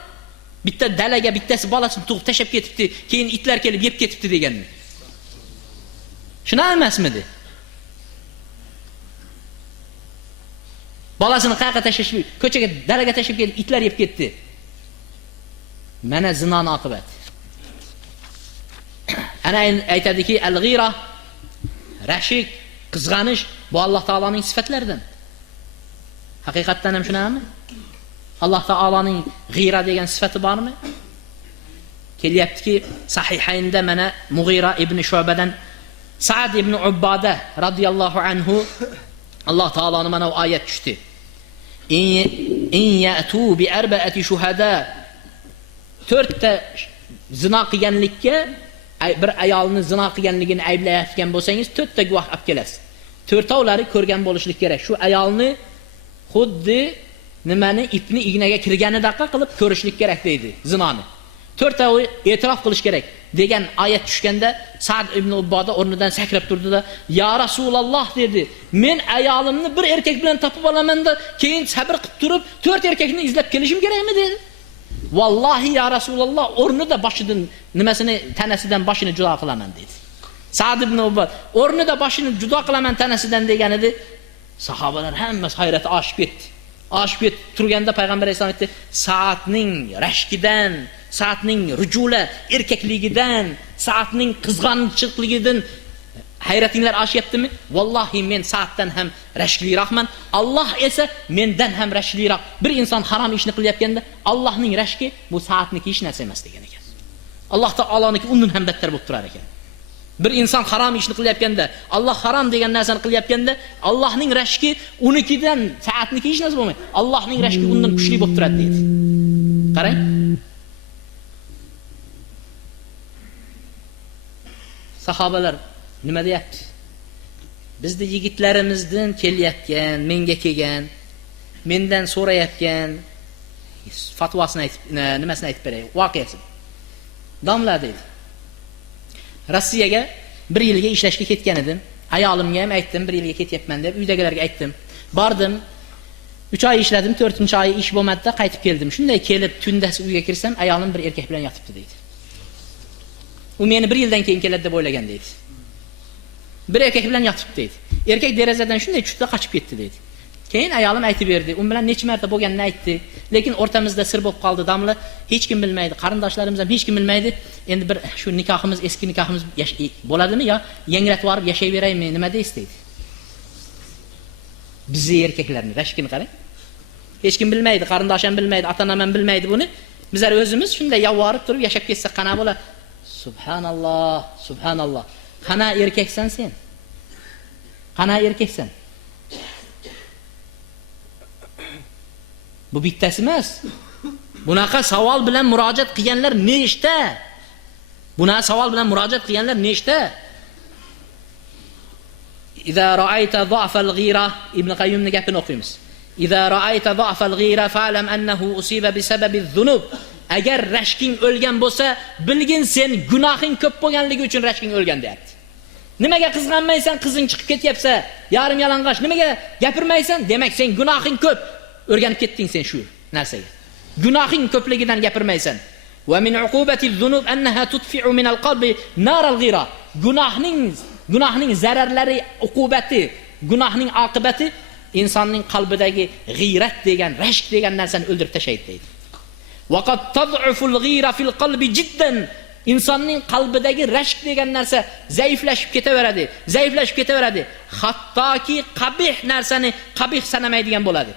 Bitta dalaga bittasi bolasini tug'ib tashab ketibdi, keyin itlar kelib yeb ketibdi deganni. Shuna emasmidi? Bolasini qayerga tashlash, ko'chaga, dalaga tashib kelib itlar yeb ketdi. Mana zinoning oqibati. Ana aytadiki, al-g'ira, rashik, qizg'anish bu Alloh taoloning sifatlaridan. Haqiqatan ham shunami? Alloh taoloning g'ira degan sifati bormi? Kelyaptiki, sahihaynda mana Mughira ibn Shu'badan Sa'd ibn Ubbada radhiyallohu anhu Alloh taoloning mana bu oyat tushdi. In ya'tu bi arba'ati shuhada, 4 ta zino qilganlikka, bir ayolni zino qilganligini ayblayotgan bo'lsangiz 4 ta guvoh olib kelasiz. 4ovlari ko'rgan bo'lishlik kerak. Shu ayolni xuddi nimani ipni ignaga kirganidaqqa qilib ko'rishlik kerak deydi zinoni. 4tovi e'tirof qilish kerak degan oyat tushganda Sa'd ibn Ubboda o'rnidan sakrab turdi-da, "Ya Rasululloh" dedi. "Men ayolimni bir erkak bilan topib olaman-da, keyin sabr qilib turib 4 erkakni izlab kelishim kerakmi?" dedi. "Vallohi ya Rasululloh, o'rnida boshidan nimasini, tanasidan boshini judo qilaman" dedi. Sa'd ibn Ubboda o'rnida boshini judo qilaman tanasidan degan edi. Sahobalar hammasi hayratga oshib ketdi. Oshib ketib turganda payg'ambar alayhisolom aytdi, Sa'dning rashkidan, Sa'dning rujula erkakligidan, Sa'dning qizg'anchiqligidan hayratinglar oshyaptimi? Vallohi men Sa'ddan ham rashkliroqman. Alloh esa mendan ham rashkliroq. Bir inson harom ishni qilyapganda, Allohning rashki bu Sa'dniki hech narsa emas degan ekan. Alloh taoloniki undan ham battar bo'lib turar ekan. Bir inson harom ishni qilyapganda, Alloh harom degan narsani qilyapganda, Allohning rashki unikidan Sa'dniki hech narsa bo'lmaydi. Allohning rashki undan kuchli bo'lib turadi deydi. Qarang. Sahobalar nima deyapti? Bizda yigitlarimizdan kelyapgan, menga kelgan, mendan so'rayotgan fatvosini aytib, nimasini aytib beray, voqeasi. Domla deydi. Rossiyaga 1 yilga ishlashga ketgan edim. Ayolimga ham aytdim, 1 yilga ketyapman deb, uydagilarga aytdim. Bordim. 3 oy ishladim, 4-oy ish bo'lmadi-da qaytib keldim. Shunday kelib tundasi uyga kirsam, ayolim bir erkak bilan yotibdi deydi. U meni 1 yildan keyin keladi deb o'ylagan deydi. Bir erkak bilan yotibdi deydi. Erkak derazadan shunday tushdi, qochib ketdi deydi. Keyin ayolim aytib berdi. U bilan necha marta bo'lganini aytdi. Lekin o'rtamizda sir bo'lib qoldi, damla. Hech kim bilmaydi. Qarindoshlarimiz ham hech kim bilmaydi. Endi bir shu nikohimiz, eski nikohimiz bo'ladimi yo yangratib borib yashayveraymi, nima deysiz deydi. Bizni erkaklarni rashkini qarang. Hech kim bilmaydi, qarindosh ham bilmaydi, ota-onam ham bilmaydi buni. Bizlar o'zimiz shunday yolvorib turib yashab ketsak qana bo'ladi. Subhanalloh, subhanalloh. Qana erkaksan sen? Qana erkaksan? Bu bittasi emas. Bunaqa savol bilan murojaat qilganlar nechta? Bunaqa savol bilan murojaat qilganlar nechta? İza ra'ayta za'fal ghira İbn Qayyimning gapini o'qiymiz. İza ra'ayta za'fal ghira fa'lam annahu usiba bi sababi zunub. Agar rashking o'lgan bo'lsa, bilgin sen gunohing ko'p bo'lganligi uchun rashking o'lgan deyapti. Nimaga qizg'anmaysan, qizing chiqib ketyapsa, yarim yalang'och, nimaga gapirmaysan? Demak, sen gunohing ko'p. O'rganib ketding sen shu narsaga. Gunohing ko'pligidan gapirmaysan. Va min uqubati zunub annaha tudfi'u min al-qalbi nar al-ghira. Gunohning zararlari, uqubati, gunohning oqibati insonning qalbidagi g'iyrat degan, rashk degan narsani o'ldirib tashlaydi deydi. Va qad tad'ufu al-ghira fil qalbi jiddan. İnsonning qalbidagi rashk degan narsa zaiflashib ketaveradi, zaiflashib ketaveradi. Hattoki qabih narsani qabih sanamaydigan bo'ladi.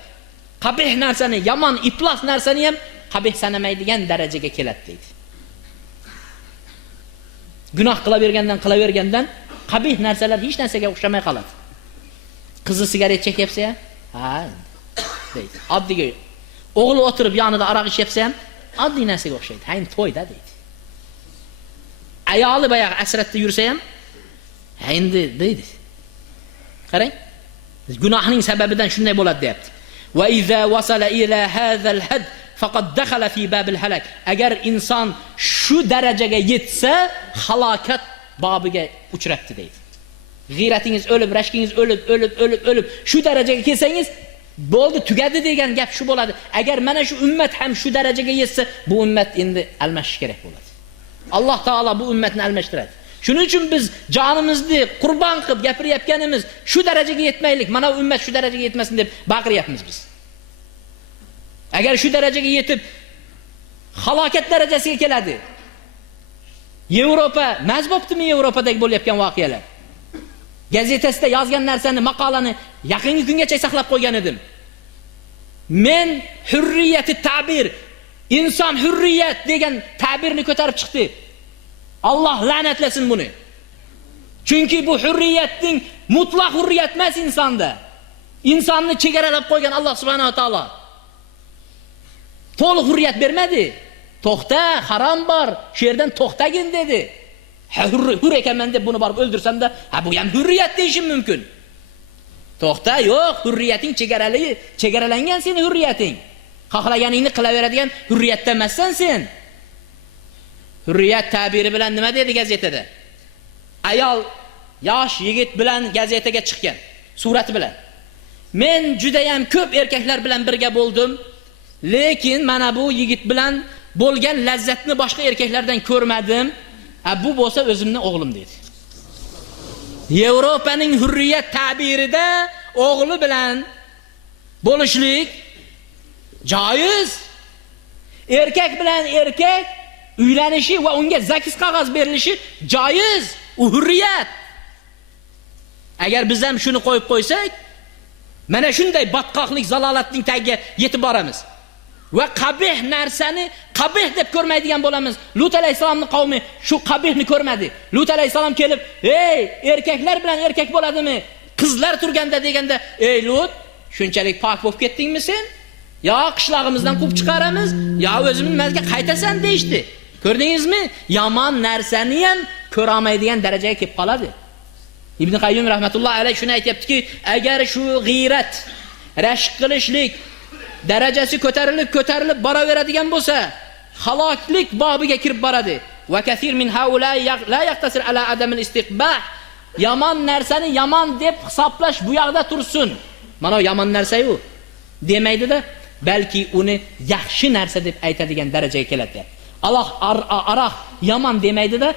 Qabih narsani, yomon, iflos narsani ham qabih sanamaydigan darajaga keladi deydi. Gunoh qilavergandan qabih narsalar hech narsaga o'xshamay qoladi. Qizi sigaret chekyapsa ham, ha, deydi. Oddiy o'g'li o'tirib yonida aroq ichyapsa ham oddiy narsaga o'xshaydi. Hayin to'yda deydi. Ayoli boyagi asratda yursa ham, endi deydi. Qarang. Gunohning sababidan shunday bo'ladi deyapti. Va iza wasala ila hadha al-had faqad dakhala fi bab al-halak. Agar inson shu darajaga yetsa, halokat bobiga uchrabdi deydi. G'iratingiz o'lib, rashkingiz o'lib, shu darajaga kelsangiz, bo'ldi, tugadi degan gap shu bo'ladi. Agar mana shu ummat ham shu darajaga yetsa, bu ummat endi almashish kerak bo'ladi. Alloh taolo bu ummatni almashtiradi. Shuning uchun biz jonimizni qurbon qilib gapirayotganimiz shu darajaga yetmaylik. Mana ummat shu darajaga yetmasin deb baqiryapmiz biz. Agar shu darajaga yetib halokat darajasiga keladi. Yevropa maz bo'ptimi Yevropadagi bo'layotgan voqealar? Gazetasida yozgan narsani, maqolani yaqingi kungacha saqlab qo'ygan edim. Men hurriyati ta'bir, inson hurriyat degan ta'birni ko'tarib chiqdi. Alloh la'natlasin buni. Chunki bu hurriyatning mutlaq hurriyat emas insonda. Insonni chegaralab qo'ygan Alloh subhanahu va taolo. To'liq hurriyat bermadi. To'xta, harom bor, shu yerdan to'xtagin dedi. Hur ekanman deb buni borib o'ldirsam-da, bu ham hurriyat deyishim mumkin. To'xta, yo'q, hurriyating chegaralangan sening hurriyating. Xohlaganingni qilaveradigan hurriyatda emassan sen. Hurriyat ta'biri bilan nima dedi gazetada? Ayol yosh yigit bilan gazetaga chiqqan, surati bilan. Men juda ham ko'p erkaklar bilan birga bo'ldim, lekin mana bu yigit bilan bo'lgan lazzatni boshqa erkaklardan ko'rmadim. Bu bo'lsa o'zimning o'g'lim dedi. Yevropaning hurriyat ta'birida o'g'li bilan bo'lishlik joiz. Erkak bilan erkak uylanishi va unga zakiz qog'oz berilishi joiz. U hurriyat. Agar biz ham shuni qo'yib qo'ysak, mana shunday batqoqlik, zalolatning tagiga yetib boramiz. Va qabih narsani qabih deb ko'rmaydigan bo'lamiz. Lut alayhisolamning qavmi shu qabihni ko'rmadi. Lut alayhisolam kelib, "Ey, erkaklar bilan erkak bo'ladimi? Qizlar turganda" deganda, "Ey Lut, shunchalik pok bo'lib ketdingmi sen? Yo qishlog'imizdan quvib chiqaramiz, yo o'zimiz nimaga qaytasan" deydi. Ko'rdingizmi? Yomon narsani ham ko'ra olmaydigan darajaga kelib qoladi. Ibn Qayyim rahmatullohi alayhi shuni aytibdiki, agar shu g'iyrat, rashk qilishlik darajasi ko'tarilib boraveradigan bo'lsa, haloklik bobiga kirib boradi. Va kathir min haula la yaqtasir ala adam al-istiqbah. Yomon narsani yomon deb hisoblash bu yoqda tursin. Mana yomon narsa-yu demaydi-da, balki uni yaxshi narsa deb aytadigan darajaga keladi. Alloh aroq yomon demaydi-da,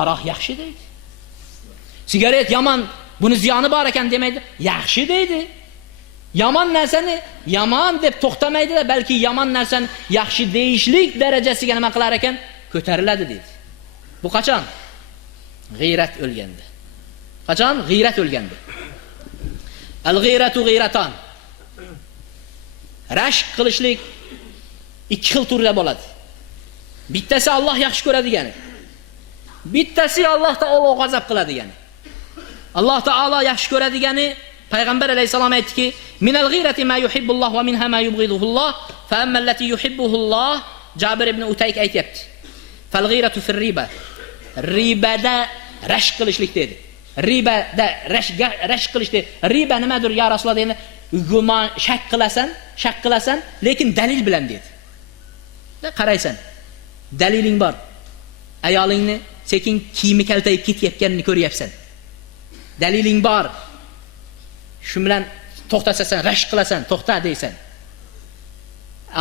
aroq yaxshi deydi. Sigaret yomon, buni ziyoni bor ekan demaydi, yaxshi deydi. Yomon narsani yomon deb to'xtamaydi-da, balki yomon narsani yaxshi deyishlik darajasiga nima qilar ekan? Ko'tariladi dedi. Bu qachon? G'iyrat o'lganda. Qachon? G'iyrat o'lganda. Al-g'iratu g'iratan. Rashk qilishlik ikki xil turda bo'ladi. Bittasi Alloh yaxshi ko'radigani. Bittasi Alloh taolo g'azab qiladigani. Alloh taolo yaxshi ko'radigani Payg'ambar alayhisalom aytdiki, "Minal ghirati ma yuhibbulloh va minha ma yubghiduhulloh, fa amma allati yuhibbuhulloh." Jabir ibn Utayk aytibdi. "Fal ghiratu fir riba." Ribada rashk qilishlik dedi. Ribada rashk qilish dedi. Riba nimadir ya Rasululloh dedi? Gumon, shak qilasan, lekin dalil bilan dedi. Qaraysan. Daliling bor. Ayolingni sekin kiyimi kaltayib ketayotganini ko'ryapsan. Daliling bor. Shu bilan to'xtasasan, rashk qilasan, to'xta deysan.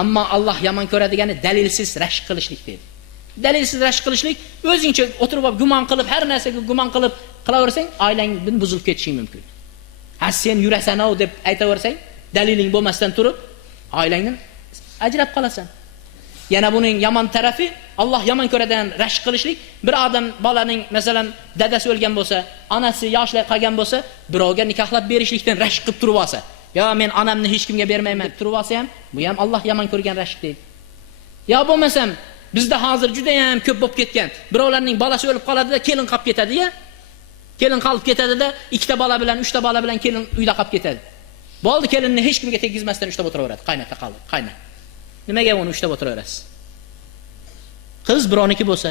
Ammo Alloh yomon ko'radigani dalilsiz rashk qilishlik dedi. Dalilsiz rashk qilishlik o'zingcha o'tirib gumon qilib, har narsaga gumon qilib qilaversang, oilangdan buzilib ketishi mumkin. Ha sen yurasan-ov deb aytaversang, daliling bo'lmasdan turib, oilangdan ajrab qolasan. Yana buning yomon tarafi, Alloh yomon ko'radigan rashk qilishlik, bir odam bolaning, masalan, dadasi o'lgan bo'lsa, onasi yoshlar qolgan bo'lsa, birovga nikohlab berishlikdan rashk qilib turib olsa, "Yo, men onamni hech kimga bermayman" deb turib olsa ham, bu ham Alloh yomon ko'rgan rashk deydi. Yo bo'lmasam, bizda hozir juda ham ko'p bo'lib ketgan. Birovlarning bolasi o'lib qoladi-da, kelin qolib ketadi-ya. Kelin qolib ketadi-da, ikkita bola bilan, uchta bola bilan kelin uyda qolib ketadi. Bo'ldi, kelinni hech kimga tegizmasdan ushlab o'tiraveradi. Qaynota qoldi, qayna. Nimaga uni ushlab o'tiraverasiz? Qiz birovniki bo'lsa,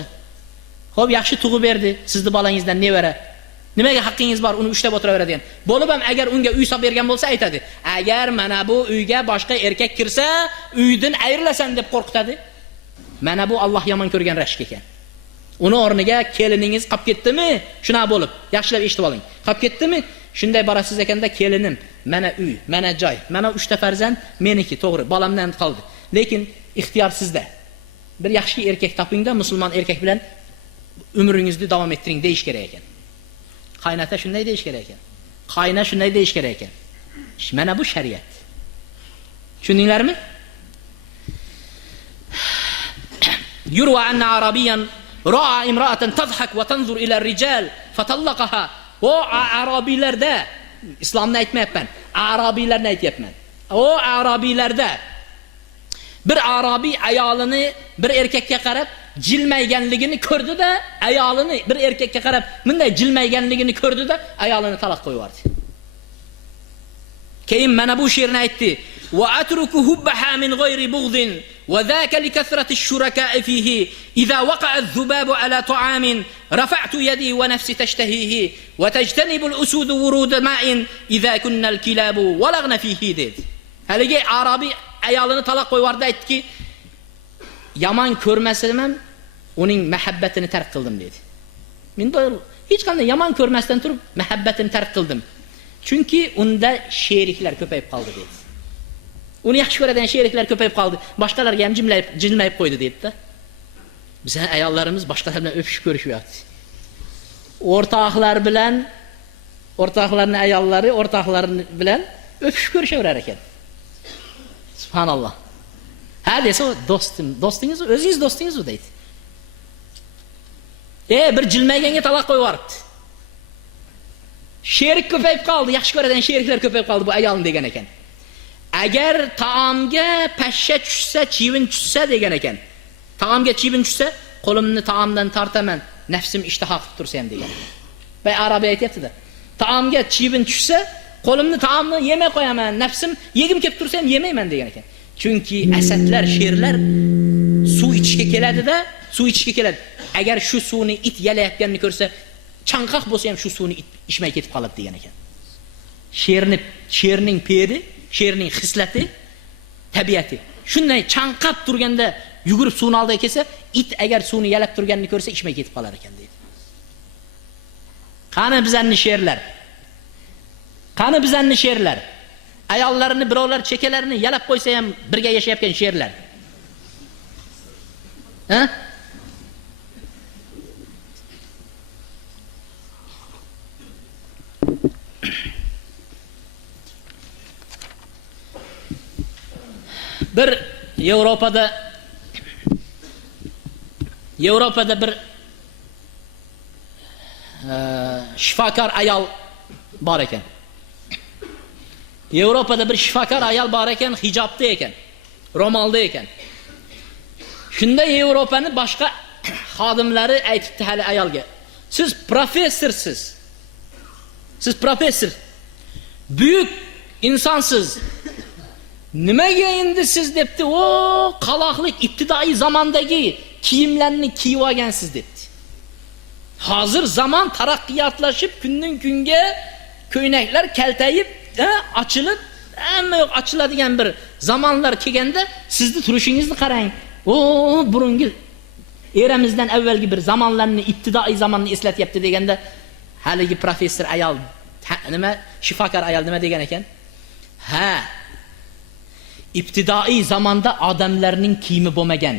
xo'p, yaxshi tug'ib berdi, sizni bolangizdan nevara. Nimaga haqqingiz bor uni ushlab o'tiraveradigan? Bo'lib ham agar unga uy solib bergan bo'lsa aytadi, "Agar mana bu uyga boshqa erkak kirsa, uydan ayrilasan" deb qo'rqitadi. Mana bu Alloh yomon ko'rgan rashk ekan. Uni o'rniga keliningiz qolib ketdimi? Shuna bo'lib, yaxshilab eshitib oling. Qolib ketdimi? Shunday borasiz ekanda, kelinim, mana uy, mana joy, mana 3 ta farzand meniki, to'g'ri, bolamdan qoldi. Lekin ixtiyor sizda. Bir yaxshi erkak topingda, musulmon erkak bilan umringizni davom ettiring deyish kerak ekan. Qaynota shunday deyish kerak ekan. Qayna shunday deyish kerak ekan. Mana bu shariat. Tushundinglarmi? Yurwa anna arabiyan ra'a imra'atan tadhak wa tanzur ila ar-rijal fatallaqaha. O arabiylarda, islomni aytmayapman, arabiylarni aytayapman. O arabiylarda bir arabiy ayolini bir erkakka qarab jilmayganligini ko'rdi-da, ayolini bir erkakka qarab bunday jilmayganligini ko'rdi-da, ayolini taloq qo'yib yubordi. Keyin mana bu she'rni aytdi. Wa atruku hubbaha min g'ayri bughdin wa dhaka li kathrati ash-shuraka'i fihi idha waqa'a adh-dhubabu ala ta'amin rafa'tu yadi wa nafsi tashtahihi wa tajtanibu al-usud wurud ma'in idha kunna al-kilabu walagna fihi dedi. Haligi arabiy ayolini taloq qo'yib yubordi, aytdiki, yomon ko'rmasam ham uning muhabbatini tark qildim dedi. Men hech qanday yomon ko'rmasdan turib muhabbatini tark qildim. Chunki unda sheriklar ko'payib qoldi dedi. Uni yaxshi ko'radigan sheriklar ko'payib qoldi. Boshqalarga ham jilmayib qo'ydi dedi-da. Biz ayollarimiz boshqalar bilan o'pishib ko'rishyapti. O'rtoqlarning ayollari o'rtoqlari bilan o'pishib ko'rishaverar ekan. Subhanalloh. Ha desa do'stingiz, o'zingiz do'stingiz deydi. Bir jilmayganga taloq qo'yib yuboribdi. Sherik ko'payib qoldi, yaxshi ko'radigan sheriklar ko'payib qoldi bu ayolni degan ekan. Agar taomga pashsha tushsa, chivin tushsa degan ekan. Taomga chivin tushsa, qo'limni taomdan tortaman, nafsim ishtaha qilib tursa ham degan. Bay arabiy aytayapti-da. Taomga chivin tushsa, qo'limni taomni yemay qo'yaman, nafsim yegim kelib tursa ham yemayman degan ekan. Chunki asadlar, sherlar suv ichishga keladi-da, suv ichishga keladi. Agar shu suvni it yalayotganini ko'rsa, chanqoq bo'lsa ham shu suvni it ichmay ketib qoladi degan ekan. Sherning peri, sherning xislati, tabiati. Shunday chanqab turganda yugurib suvni oldiga kelsa, it agar suvni yalab turganini ko'rsa ichmay ketib qolar ekan deydi. Qani bizanni sherlar? Qani bizanni sherlar? Ayollarini birovlar chekalarini yalab qo'ysa ham birga yashayotgan sherlar. Ha? Bir Yevropada bir shifokor ayol bor ekan. Yevropada bir shifokor ayol bor ekan, hijobda ekan, ro'molda ekan. Shunda Yevropaning boshqa xodimlari aytibdi hali ayolga: "Siz professorsiz. Siz professor. Buyuk insonsiz. Nimaga endi siz debdi, o qaloqlik ibtidoiy zamondagi kiyimlarni kiyib olgansiz" debdi. Hozir zamon taraqqiyotlashib, kundan kunga ko'ynaklar kaltayib, ochilib, hamma yo'q ochiladigan bir zamonlar kelganda sizni turishingizni qarang. O burungi eramizdan avvalgi bir zamonlarni, ibtidoiy zamonni eslatyapti deganda, haligi professor ayol nima, shifokor ayol nima degan ekan? Ha, ibtidoiy zamonda odamlarning kiyimi bo'lmagan.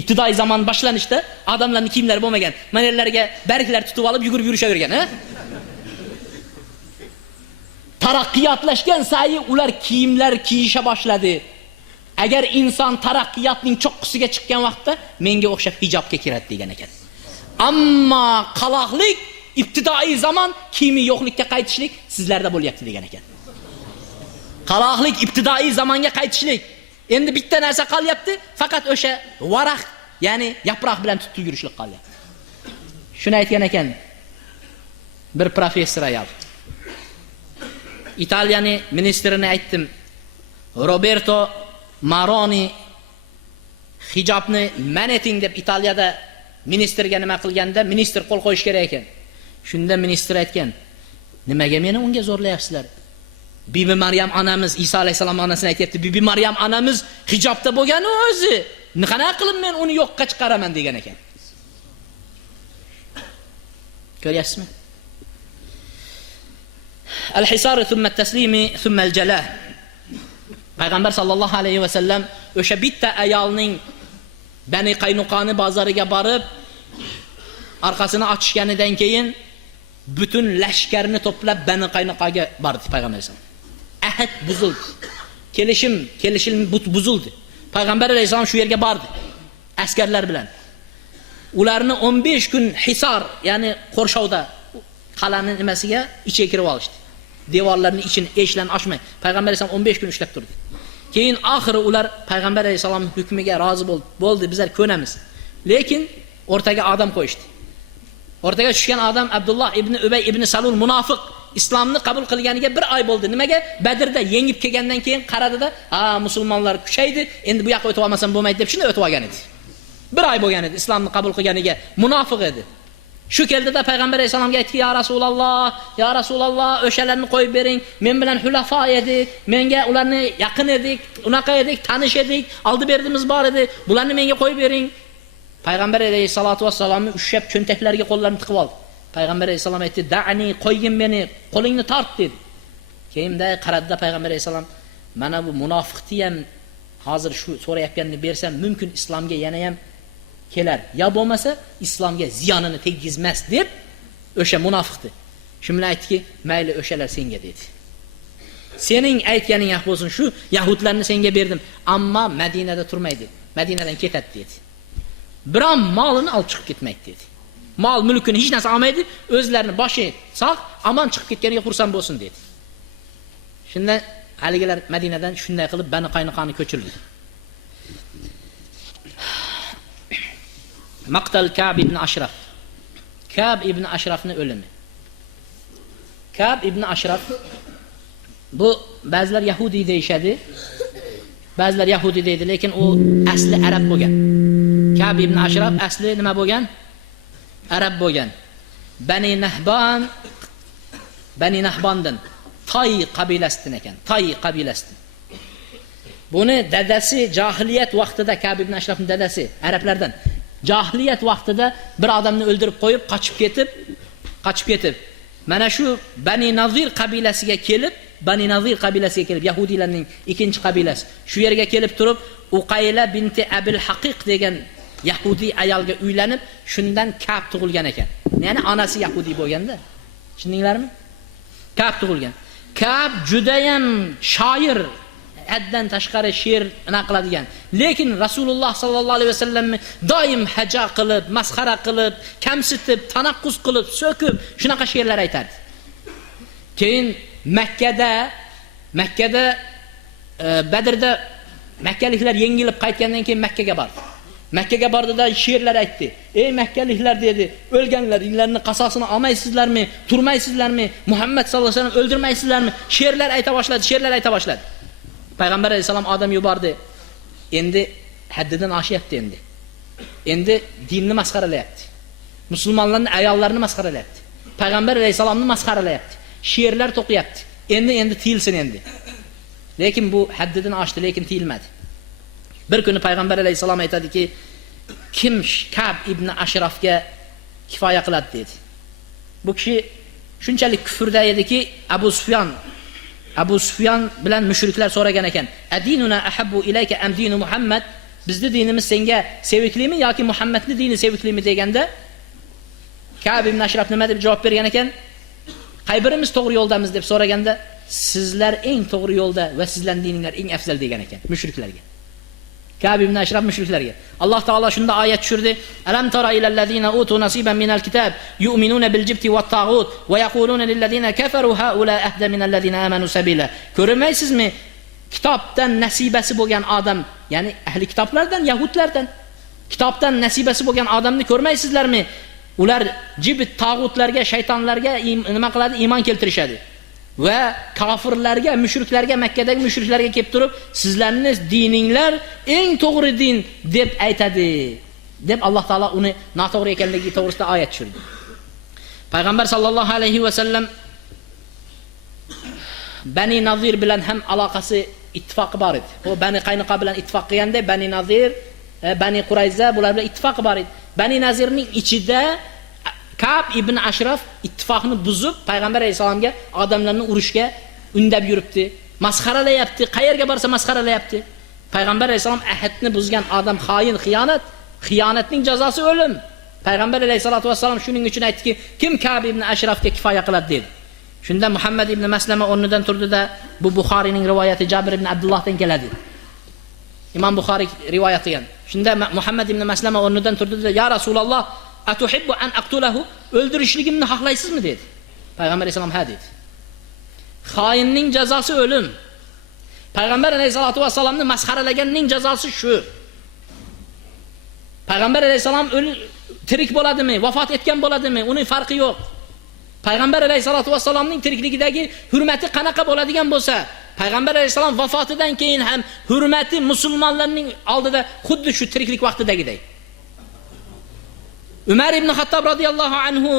İptidai zaman başlanışda adamların kiyimleri bo'lmagan. Manelerge berkler tutup alıp yugurib yurishavergan, ha? Taraqqiyotlaşgan sayi ular kiyimler kiyisha boshladi. Agar inson taraqqiyotning cho'qqisiga chiqqan vaqtda menga o'xshab hijobga kiradi degan ekan. Ammo qaloqlik ibtidoi zaman kiyimi yo'qlikka qaytishlik sizlarda bo'lyapti degan ekan. Qaloqlik ibtidoi zamonga qaytishlik. Endi bitta narsa qolyapti, faqat o'sha varaq, ya'ni yaproq bilan tutib yurishlik qolyapti. Shuni aytgan ekan bir professor ayol. İtalyaning ministrini aytdim. Roberto Maroni hijobni man eting deb Italiyada ministrga nima qilganda, ministr qo'l qo'yish kerak ekan. Shunda ministr aytgan: "Nimaga meni unga zo'rlayapsizlar? Bibi Maryam onamiz, Isa alayhisalom onasini aytibdi, Bibi Maryam onamiz hijobda bo'lgani o'zi. Qanaqa qilib men uni yo'qqa chiqaraman" degan ekan. Ko'ryapsizmi? Al-hisar thumma at-taslimi thumma al-jala. Payg'ambar sallallohu alayhi va sallam o'sha bitta ayolning Bani Qaynuqoni bozoriga borib orqasini ochishganidan keyin butun lashkarni to'plab Bani Qaynuqoga bordi payg'ambar alayhisalom. Ahd buzildi. Kelishim buzildi. Payg'ambar alayhisalom shu yerga bordi askarlar bilan. Ularni 15 kun hisor, ya'ni qo'rshovda qal'aning nimasiga ichiga kirib olishdi. Devorlarni ichini eshlan ochmay payg'ambar alayhisalom 15 kun ushlab turdi. Keyin oxiri ular payg'ambar alayhisalom hukmiga rozi bo'ldi, bizlar ko'namiz. Lekin o'rtaga odam qo'yishdi. O'rtaga tushgan odam Abdullah ibn Ubay ibn Salul munofiq, islomni qabul qilganiga bir oy bo'ldi. Nimaga? Badrda yengib kelgandan keyin qaradida, "Ha, musulmonlar kuchaydi, endi bu yoqqa o'tib olmasam bo'lmaydi" deb shunday o'tib olgan edi. Bir oy bo'lgan edi islomni qabul qilganiga, munofiq edi. Shu keldida payg'ambar alayhisalomga aytdi: "Ya Rasululloh, o'shalarni qo'yib bering. Men bilan hulafo edik, menga ularni yaqin edik, unaqa edik, tanish edik, oldi berdimiz bor edi. Bularni menga qo'yib bering." Payg'ambar alayhisolatu vassalomni ushab cho'ntaklariga qo'llarini tiqib oldi. Payg'ambar alayhisalom aytdi: "Da'ni, qo'ygin meni, qo'lingni tort" dedi. Keyinda qaradida payg'ambar alayhisalom: "Mana bu munofiqni ham hozir shu so'rayotganini bersam, mumkin islomga yana ham kelar. Ya bo'lmasa islomga ziyonini tegizmas" deb o'sha munofiqni. Shu bilan aytdiki: "Mayli, o'shalar senga" dedi. "Sening aytganing haq bo'lsin, shu yahudlarni senga berdim, ammo Madinada turmaydi. Madinadan ketadi" dedi. "Biron molini olib chiqib ketmaydi" dedi. Mol mulkini hech narsa olmaydi, o'zlarini boshi sog', omon chiqib ketganiga xursand bo'lsin dedi. Shunda haligilar Madinadan shunday qilib Bani Qaynuqoni ko'chirildi. Maqtal Ka'b ibn Ashraf. Ka'b ibn Ashrafning o'limi. Ka'b ibn Ashraf bu ba'zilar Yahudi deyshadi. Ba'zilar Yahudi deydi, lekin u asli arab bo'lgan. Ka'b ibn Ashraf asli nima bo'lgan? Arab bo'lgan. Bani Nahbondan Toy qabilasidan ekan. Toy qabilasidan. Buni dadasi jahiliyat vaqtida, Ka'b ibn Ashrafning dadasi arablardan jahiliyat vaqtida bir odamni o'ldirib qo'yib qochib ketib mana shu Bani Nazir qabilasiga kelib Yahudilarning ikinchi qabilasi shu yerga kelib turib Uqayla binti Abil Haqiq degan Yahudi ayolga uylanib, shundan Ka'b tug'ilgan ekan. Ya'ni onasi Yahudi bo'lganda. Tushundinglarmi? Ka'b tug'ilgan. Ka'b juda ham shoir, haddan tashqari she'r qiladigan. Lekin Rasululloh sallallohu alayhi vasallamni doim haja qilib, masxara qilib, kamsitib, tanaqqus qilib, so'kib, shunaqa she'rlar aytadi. Keyin Makkada Badrda makkaliklar yengilib qaytgandan keyin Makkaga bordi. Makkaga bordida she'rlar aytdi. Ey makkaliklar dedi, o'lganlaringlarni qasosini olmaysizlarmi? Turmaysizlarmi? Muhammad sallallohu alayhi vasallam o'ldirmaysizlarmi? She'rlar ayta boshladi. Payg'ambar alayhisalom odam yubordi. Endi haddidan oshyapti endi. Endi dinni masxaralayapti. Musulmonlarning ayollarini masxaralayapti. Payg'ambar alayhisalomni masxaralayapti. She'rlar to'qiyapti. Endi tiyilsin endi. Lekin bu haddidan oshdi, lekin tiyilmadi. Bir kuni payg'ambar alayhisalom aytadiki, kim Ka'b ibn Ashrafga kifoya qiladi dedi. Bu kishi shunchalik kufrda ediki, Abu Sufyan bilan mushriklar so'ragan ekan, "Adinuna ahabbu ilayka am dinu Muhammad?" Bizning dinimiz senga seviklimi yoki Muhammadning dini seviklimi deganda, Ka'b ibn Ashraf nima deb javob bergan ekan? Qaybirimiz to'g'ri yo'ldamiz deb so'raganda, sizlar eng to'g'ri yo'lda va sizlarning dininglar eng afzal degan ekan mushriklarga. Ka'b ibn Ashraf mushriklarga. Alloh taolo shunda oyat tushirdi. Alam tara ilal ladina utu nasiban minal kitab yu'minuna bil jibti wat taghut va yaquluna lil ladina kafaru haula ahda minal ladina amanu sabila. Ko'rmaysizmi? Kitobdan nasibasi bo'lgan odam, ya'ni ahli kitoblardan, yahudlardan, kitobdan nasibasi bo'lgan odamni ko'rmaysizlarmi? Ular jibit tag'utlarga, shaytonlarga nima qiladi? Iymon keltirishadi. Va kofirlarga, mushriklarga, Makkadagi mushriklarga kelib turib, sizlarning dininglar eng to'g'ri din deb aytadi. Deb Alloh taolo uni noto'g'ri ekanligi to'g'risida oyat tushirdi. Payg'ambar sallallohu alayhi va sallam Bani Nazir bilan ham aloqasi ittifoqi bor edi. O Bani Qaynuqa bilan ittifoq qilganda Bani Nazir, Bani Qurayza bular bilan ittifoqi bor edi. Bani Nazirning ichida Ka'b ibn Ashraf ittifoqni buzib, payg'ambar alayhisalomga odamlarni urushga undab yuribdi, masxaralayapti, qayerga borsa masxaralayapti. Payg'ambar alayhisalom ahdni buzgan odam xoin, xiyonatning jazosi o'lim. Payg'ambar alayhisolatu vasallam shuning uchun aytdiki, kim Ka'b ibn Ashrafga kifoya qiladi dedi. Shunda Muhammad ibn Maslama o'rnidan turdida, bu Buxoriyning rivoyati Jabir ibn Abdullohdan keladi. Imom Buxoriy rivoyat qilgan. Shunda Muhammad ibn Maslama o'rnidan turdida, "Ya Rasululloh, atuhibbu an aqtulahu?" O'ldirishligimni xohlaysizmi dedi. Payg'ambar alayhisalom ha dedi. Xoinning jazosi o'lim. Payg'ambar alayhisolatu vasallamni masxaralaganning jazosi shu. Payg'ambar alayhisalom tirik bo'ladimi, vafot etgan bo'ladimi, uning farqi yo'q. Payg'ambar alayhisolatu vasallamning tirikligidagi hurmati qanaqa bo'ladigan bo'lsa, Payg'ambar alayhisalom vafotidan keyin ham hurmati musulmonlarning oldida xuddi shu tiriklik vaqtidagidek. Umar ibn Xattob radhiyallohu anhu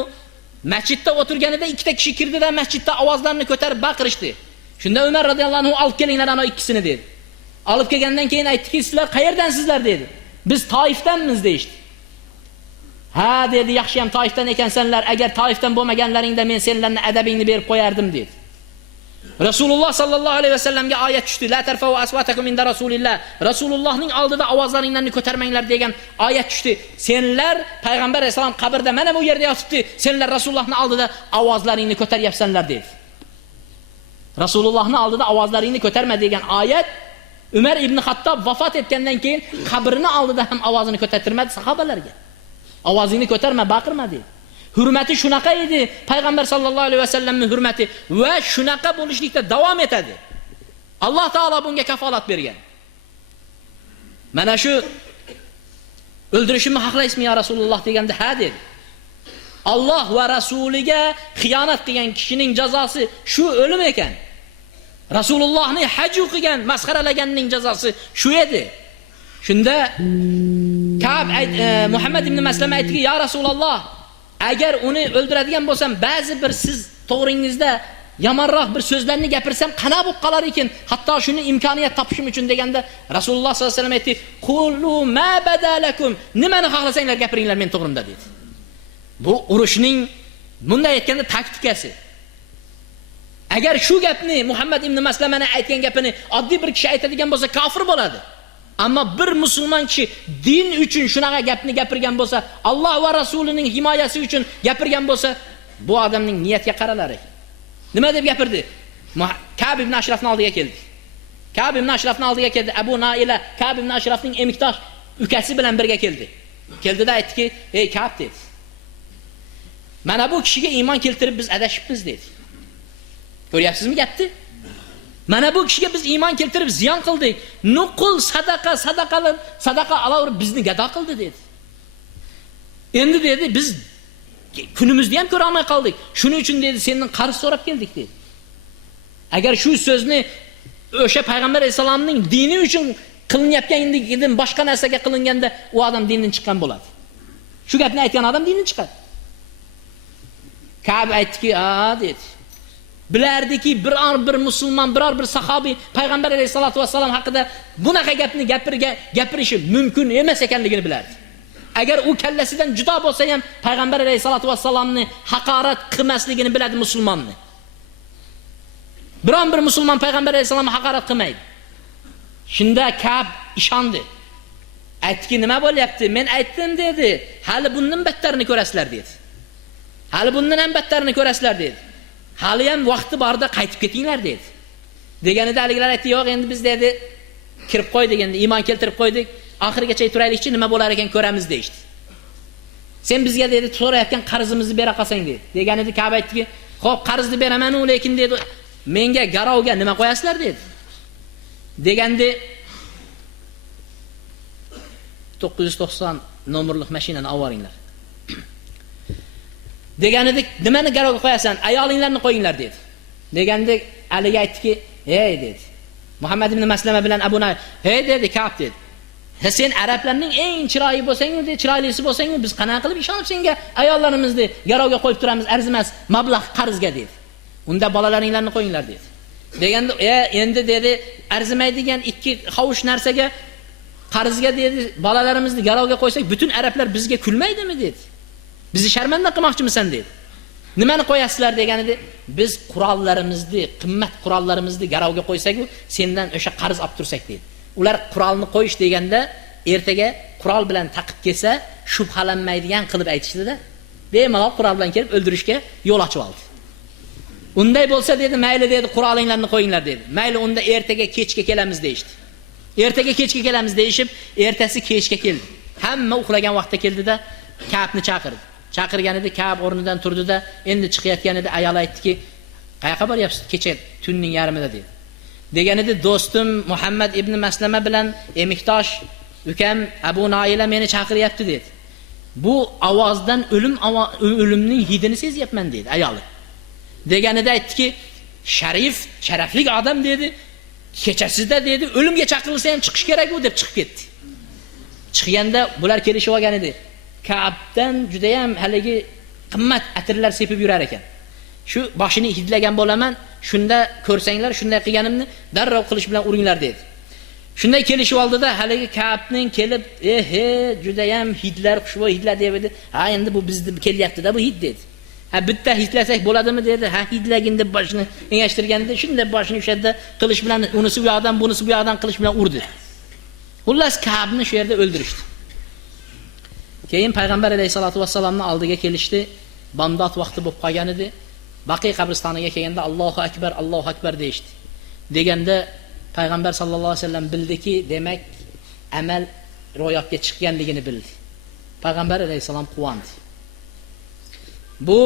masjidda o'tirganida ikkita kishi kirdida masjidda ovozlarini ko'tarib baqirishdi. Shunda Umar radhiyallohu anhu olib kelinglar ana ikkisini dedi. Olib kelgandan keyin aytdiki, sizlar qayerdansizlar dedi. Biz Toifdanmiz deydi. Ha dedi, yaxshi ham Toifdan ekansanlar, agar Toifdan bo'lmaganlaringda men senlarning adabingni berib qo'yardim dedi. Rasululloh sallallohu alayhi vasallamga oyat tushdi. La tarfa'u aswatakum inda Rasulillah. Rasulullohning oldida ovozlaringlarni ko'tarmanglar degan oyat tushdi. Senlar payg'ambar alayhisalom qabrda mana bu yerda yotibdi. Senlar Rasulullohning oldida ovozlaringni ko'taryapsanlar dedi. Rasulullohning oldida ovozlaringni ko'tarma degan oyat Umar ibn Xattob vafot etgandan keyin qabrini oldida ham ovozini ko'tartirmadi sahobalarga. Ovozingni ko'tarma, baqirma dedi. Hurmati shunaqa edi, payg'ambar sallallohu alayhi vasallamning hurmati va shunaqa bo'lishlikda davom etadi. Alloh taolo bunga kafolat bergan. Mana shu o'ldirishimni xohlaysizmi ya Rasululloh deganda ha dedi. Alloh va rasuliga xiyonat qilgan kishining jazosi shu o'lim ekan. Rasulullohning haj qilgan, masxaralaganning jazosi shu edi. Shunda Ka'b Muhammad ibn Maslama aytdiki, ya Rasululloh, agar uni o'ldiradigan bo'lsam, ba'zi bir siz to'g'ringizda yomonroq bir so'zlarni gapirsam qana bo'lib qolar ekan, hatto shuni imkoniyat topishim uchun deganda Rasululloh sollallohu alayhi vasallam aytdi, "Qulu ma badalakum." Nimani xohlasanglar gapiringlar men to'g'rimda dedi. Bu urushning bunday aytganda taktikasi. Agar shu gapni Muhammad ibn Maslamani aytgan gapini oddiy bir kishi aytadigan bo'lsa, kofir bo'ladi. Ammo bir musulmon kishi din uchun shunaqa gapni gapirgan bo'lsa, Alloh va rasulining himoyasi uchun gapirgan bo'lsa, bu odamning niyatiga qaralar ekan. Nima deb gapirdi? Ka'b ibn Ashrafning oldiga keldi. Ka'b ibn Ashrafning oldiga keldi. Abu Naila Ka'b ibn Ashrafning emiktosh ukasi bilan birga keldi. Keldida aytdiki, "Ey Ka'b" dedi. "Mana bu kishiga iymon keltirib biz adashibmiz" dedi. Ko'ryapsizmi gapni? Mana bu kishiga biz iymon keltirib ziyon qildik. Nuqul sadaqa alaverib bizni gado qildi dedi. Endi dedi biz kunimizni ham ko'ra olmay qoldik. Shuning uchun dedi sendan qarz so'rab keldik dedi. Agar shu so'zni o'sha payg'ambar alayhisolamning dini uchun qilinayotgan boshqa narsaga qilinganda u odam dindan chiqqan bo'ladi. Shu gapni aytgan odam dindan chiqadi. Ka'b aytdiki, "A" dedi. Bilardiki biror bir musulmon, biror bir sahobiy payg'ambar alayhisolatu vassalam haqida bunaqa gapni gapirishi mumkin emas ekanligini bilardi. Agar u kallasidan judo bo'lsa ham payg'ambar alayhisolatu vassalamni haqorat qilmasligini biladi musulmonni. Biron bir musulmon payg'ambar alayhisolamni haqorat qilmaydi. Shunda Ka'b ishondi. Aytdiki, "Nima bo'lyapti? Men aytdim" dedi. "Hali bundan battarini ko'rasizlar" dedi. "Hali bundan ham battarini ko'rasizlar" dedi. "Hali ham vaqti borda qaytib ketinglar" dedi. Deganida aligilar aytdi, "Yo'q, endi biz" dedi, "kirib qo'ydik, endi iymon keltirib qo'ydik. Oxirigacha turaylikchi, nima bo'lar ekan ko'ramiz" deydi. "Sen bizga" dedi, "so'rayotgan qarzimizni bera qolsang" dedi. Deganida Ka'b aytdiki, "Xo'p, qarzni beraman-u, lekin" dedi, "menga garovga nima qo'yasizlar" dedi. Deganda 990 nomerli mashinani olvaringlar. Deganida nimani garovga qo'yasan? Ayolinglarni qo'yinglar dedi. Deganda Aliga aytdiki, "Ey" dedi. Muhammad ibn Maslama bilan Abu Nay, "Hey" dedi, Ka'b dedi. "Sen arablarning eng chiroyli bo'lsang-ku, chiroylisi bo'lsang-ku, biz qanaqa qilib ishonib senga ayollarimizni garovga qo'yib turamiz, arzimas mablag' qarzga" dedi. "Unda bolalaringlarni qo'yinglar" dedi. Deganda, endi" dedi, "arzimaydigan ikki hovuch narsaga qarzga" dedi, "bolalarimizni garovga qo'ysak, butun arablar bizga kulmaydimi" dedi. "Bizni sharmanda qilmoqchimisan" dedi. "Nimani qo'yasizlar" deganida, "Biz qurollarimizni, qimmat qurollarimizni garovga qo'ysak-ku, sendan o'sha qarz olib tursak" dedi. Ular qurolni qo'yish deganda ertaga qurol bilan taqib kelsa, shubhalanmaydigan qilib aytishdi-da. Bemalol qurol bilan kelib o'ldirishga yo'l ochib oldi. "Unday bo'lsa" dedi, "mayli" dedi, "qurolinglarni qo'yinglar" dedi. "Mayli, unda ertaga kechga kelamiz" deydi. Ertaga kechga kelamiz deyishib, ertasi kechga keldi. Hamma uxlagan vaqtda keldida Ka'bni chaqirdi. Chaqirganida Ka'b o'rnidan turdida, endi chiqayotganida ayol aytdiki, "Qayoqqa boryapsiz kecha tunning yarmida" dedi. Deganida, "Do'stim Muhammad ibn Maslama bilan emiktosh ukam Abu Naila meni chaqiryapti" dedi. "Bu ovozdan o'limning hidini sezyapman" dedi ayoli. Deganida aytdiki, sharafli odam" dedi. "Kechasida" dedi, "o'limga chaqirilsa ham chiqish kerak-ku" deb chiqib ketdi. Chiqganda bular kelishib olgan edi. Ka'bdan juda ham haligi qimmat atirlar sepib yurar ekan. "Shu boshini hidlagan bo'laman, shunda ko'rsanglar, shunday qilganimni darrov qilish bilan uringlar" dedi. Shunday kelishib oldida haligi Ka'bning kelib, juda ham hidlar, xushbo'y hidlar" dedi. "Ha, endi bu bizni kelyapti-da bu hid" dedi. "Ha, bitta hidlasak bo'ladimi" dedi. "Ha, hidlagin" deb boshini engashtirganida, shunday boshini o'sha yerda qilish bilan unisi bu yoqdan, bunisi bu yoqdan qilish bilan urdi. Xullas Ka'bni shu yerda o'ldirishdi. Keyin payg'ambar alayhisolatu vassalamning oldiga kelishdi. Bomdod vaqti bo'lib qolgan edi. Baqiy qabristoniga kelganda Allohu akbar deyishdi. Deganda payg'ambar sallallohu alayhi vasallam bildiki, demak amal ro'yobga chiqqanligini bildi. Payg'ambar alayhisalom quvondi. Bu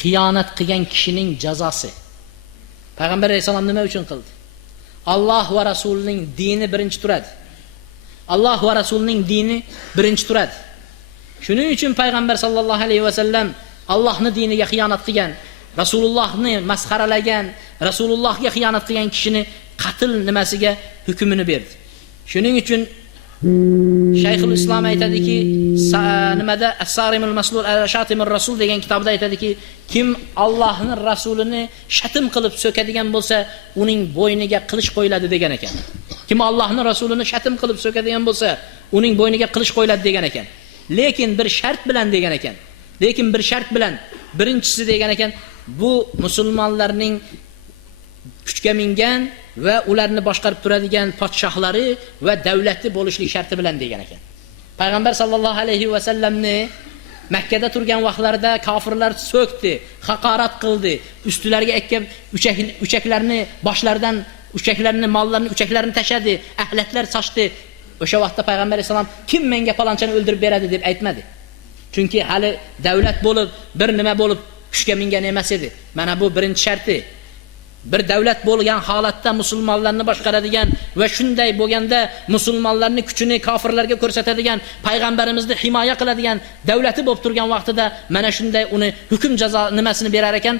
xiyonat qilgan kishining jazosi. Payg'ambar alayhisalom nima uchun qildi? Alloh va rasulining dini birinchi turadi. Alloh va rasulining dini birinchi turadi. Shuning uchun payg'ambar sallallohu alayhi vasallam Allohning diniga xiyonat qilgan, Rasulullohni masxaralagan, Rasulullohga xiyonat qilgan kishini qatl nimasiga hukmini berdi. Shuning uchun Shayxul Islom aytadiki, nimada As-Sarimul Maslul al-Shatimur Rasul degan kitobda aytadiki, kim Allohning rasulini shatim qilib so'kadigan bo'lsa, uning bo'yniga qilich qo'yiladi degan ekan. Kim Allohning rasulini shatim qilib so'kadigan bo'lsa, uning bo'yniga qilich qo'yiladi degan ekan. Lekin bir shart bilan degan ekan. Birinchisi degan ekan, bu musulmonlarning kuchga mingan va ularni boshqarib turadigan podshohlari va davlati bo'lishlik sharti bilan degan ekan. Payg'ambar sallallohu alayhi va sallamni Makkada turgan vaqtlarida kofirlar so'kdi, haqorat qildi, ustilariga ekkab uchaklarini boshlaridan uchaklarini, mollarini, uchaklarini tashadi, ahlatlar sochdi. O'sha vaqtda payg'ambar alayhisalom kim menga palonchani o'ldirib beradi deb aytmadi. Chunki hali davlat bo'lib, bir nima bo'lib kuchga mingan emas edi. Mana bu birinchi sharti. Bir davlat bo'lgan holatda musulmonlarni boshqaradigan va shunday bo'lganda musulmonlarning kuchini kofirlarga ko'rsatadigan, payg'ambarimizni himoya qiladigan davlati bo'lib turgan vaqtida mana shunday uni hukm jazo nimasini berar ekan,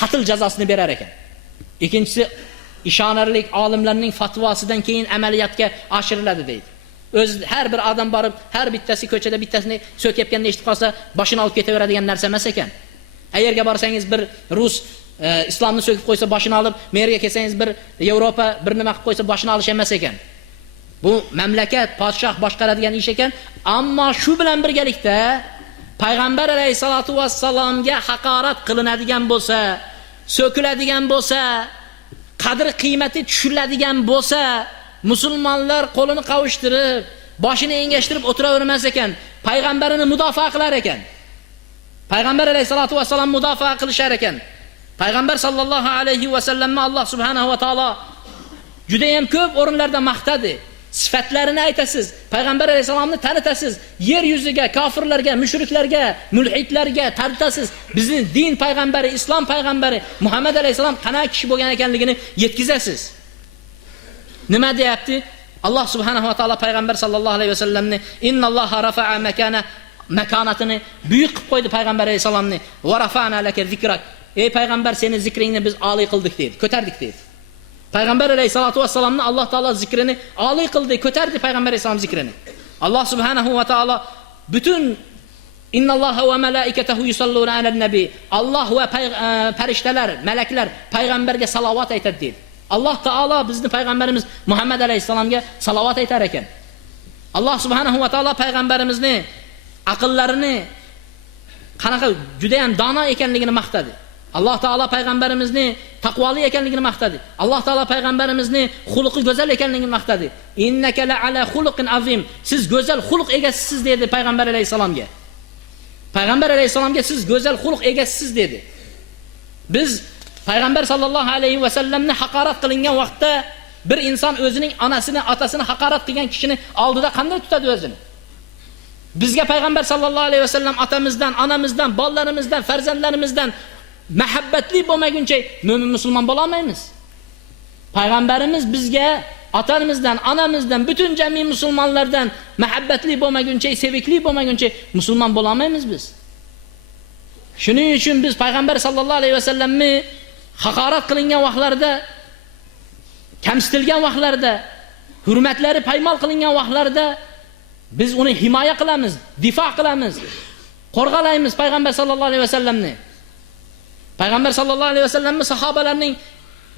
qatl jazosini berar ekan. Ikkinchisi, ishonarli olimlarning fatvosidan keyin amaliyotga oshiriladi deydi. O'z har bir odam borib, har bittasi ko'chada bittasini so'kayotganini eshitib qolsa, boshini olib ketaveradigan narsa emas ekan. Qayerga borsangiz bir rus islomni so'kib qo'ysa boshini olib, merga kelsangiz bir Yevropa bir nima qilib qo'ysa boshini olish emas ekan. Bu mamlakat, podshoh boshqaradigan ish ekan, ammo shu bilan birgalikda payg'ambar alayhisolatu vassalomga haqorat qilinadigan bo'lsa, so'kiladigan bo'lsa, qadr qiymati tushiriladigan bo'lsa, musulmonlar qo'lini qavushtirib, boshini engashtirib o'tiravermas ekan, payg'ambarini mudofaa qilar ekan. Payg'ambar alayhisolatu vassalom mudofaa qilishar ekan. Payg'ambar sallallohu alayhi va sallamni Alloh subhanahu va taolo juda ham ko'p o'rinlarda maqtadi. Sifatlarini aytasiz, payg'ambar alayhisalomni tanitasiz, yer yuziga, kofirlarga, mushriklarga, mulhidlarga tanitasiz. Bizning din payg'ambari, islom payg'ambari Muhammad alayhisalom qanaqa kishi bo'lgan ekanligini yetkazasiz. Nima deyapti? Alloh subhanahu va taolo payg'ambar sallallohu alayhi va sallamni innalloha rafa'a makonatini buyuk qilib qo'ydi payg'ambar alayhisalomni. Va rafa'na laka zikrak. Ey payg'ambar, seni zikringni biz oliy qildik dedi, ko'tardik dedi. Payg'ambar alayhisolatu vassalomni Alloh taolo zikrini oliy qildi, ko'tardi payg'ambar alayhisalom zikrini. Alloh subhanahu va taolo butun innalloha va malaikatahu yusalluna alan nabi. Alloh va farishtalar, malaklar payg'ambarga salovat aytadi dedi. Alloh taolo bizning payg'ambarimiz Muhammad alayhisalomga salovat aytar ekan. Alloh subhanahu va taolo payg'ambarimizni aqllarini qanaqa juda ham dono ekanligini maqtadi. Alloh taolo payg'ambarimizni taqvoli ekanligini maqtadi. Alloh taolo payg'ambarimizni xulqi go'zal ekanligini maqtadi. Innaka la ala xuluqin azim. Siz go'zal xulq egasisiz dedi payg'ambar alayhisalomga. Payg'ambar alayhisalomga siz go'zal xulq egasisiz dedi. Biz payg'ambar sallallohu alayhi va sallamni haqorat qilingan vaqtda bir inson o'zining onasini, otasini haqorat qilgan kishini oldida qanday tutadi o'zini? Bizga payg'ambar sallallohu alayhi va sallam otamizdan, onamizdan, bolalarimizdan, farzandlarimizdan muhabbatli bo'lmaguncha mo'min musulmon bo'la olmaymiz. Payg'ambarimiz bizga otamizdan, onamizdan, butun jami musulmonlardan muhabbatli bo'lmaguncha, sevikli bo'lmaguncha musulmon bo'la olmaymiz biz. Shuning uchun biz payg'ambar sallallohu alayhi va sallamni haqorat qilingan vaqtlarda, kamsitilgan vaqtlarda, hurmatlari paymol qilingan vaqtlarda biz uni himoya qilamiz, difo qilamiz, qo'rg'alaymiz payg'ambar sallallohu alayhi va sallamni. Payg'ambar sallallohu alayhi va sallamni sahobalarning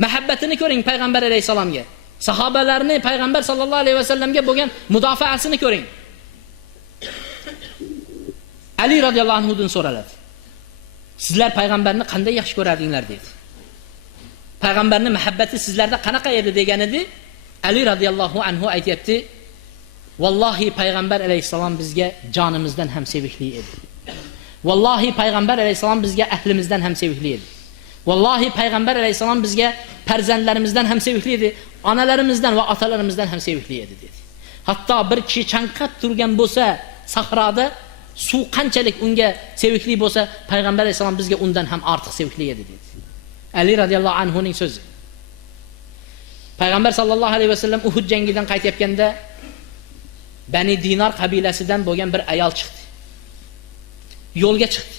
muhabbatini ko'ring payg'ambar alayhisalomga. Sahobalarni payg'ambar sallallohu alayhi va sallamga bo'lgan mudofaasini ko'ring. Ali radhiyallohu anhu dan so'raladi. Sizlar payg'ambarni qanday yaxshi ko'radinglar dedi. Payg'ambarning muhabbati sizlarda qanaqa edi degan edi. Ali radhiyallohu anhu aytibdi, "Vallohi payg'ambar alayhisalom bizga jonimizdan ham sevikli edi. Vallohi payg'ambar alayhisalom bizga ahlimizdan ham sevikli edi. Vallohi payg'ambar alayhisalom bizga farzandlarimizdan ham sevikli edi, onalarimizdan va otalarimizdan ham sevikli edi" dedi. Hatto bir kishi chanqab turgan bo'lsa, sahroda suv qanchalik unga sevikli bo'lsa, payg'ambar alayhisalom bizga undan ham ortiq sevikli edi dedi. Ali radhiyallohu anhu ning so'zi. Payg'ambar sallallohu alayhi va sallam Uhud jangidan qaytayotganda Bani Dinar qabilasidan bo'lgan bir ayol chiqdi. Yo'lga chiqdi.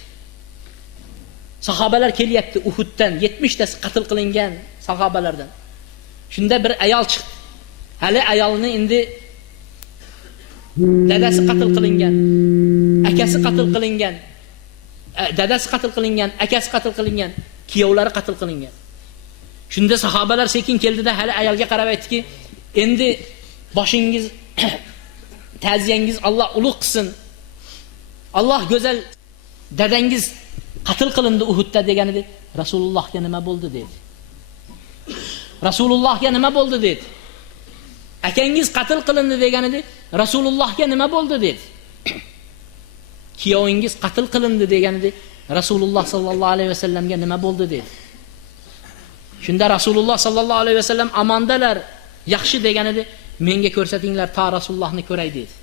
Sahobalar kelyapti Uhuddan, 70 tasi qatl qilingan sahobalardan. Shunda bir ayol chiqdi. Hali ayolni endi dadasi qatl qilingan, akasi qatl qilingan, dadasi qatl qilingan, akasi qatl qilingan, kuyovlari qatl qilingan. Shunda sahobalar sekin keldida hali ayolga qarab aytdiki, endi boshingiz ta'ziyangiz Alloh ulug' qilsin. Alloh go'zal, dadangiz qatl qilindi Uhudda deganida Rasulullohga nima bo'ldi dedi. Rasulullohga nima bo'ldi dedi. Akangiz qatl qilindi deganida Rasulullohga nima bo'ldi dedi. kuyovingiz qatl qilindi deganida Rasululloh sallallohu alayhi vasallamga nima bo'ldi dedi. Shunda Rasululloh sallallohu alayhi vasallam amondalar, yaxshi deganida menga ko'rsatinglar, ta Rasulullohni ko'ray dedi.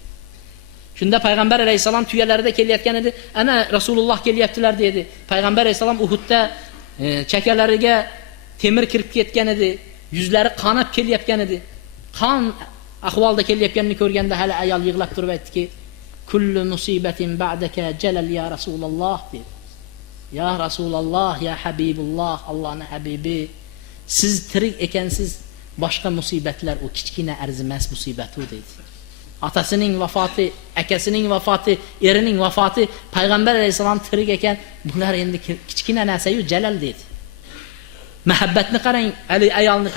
Shunda payg'ambar alayhisalom tuyalarida kelayotgan edi, ana Rasululloh kelyaptilar dedi. Payg'ambar alayhisalom Uhudda chakalariga temir kirib ketgan edi, yuzlari qonab kelyapgan edi. Qon ahvolda kelayotganini ko'rganda hali ayol yig'lab turib aytdiki, "Kullu musibatin ba'daka jalal ya Rasululloh" dedi. Ya Rasululloh, ya Habibulloh, Allohning habibi, siz tirik ekansiz, boshqa musibatlar u kichkina arzimas musibat u dedi. Otasining vafoti, akasining vafoti, erining vafoti, payg'ambar alayhisalom tirik ekan, bular endi kichkina narsa-yu jalal dedi. Muhabbatni qarang, Ali ayolni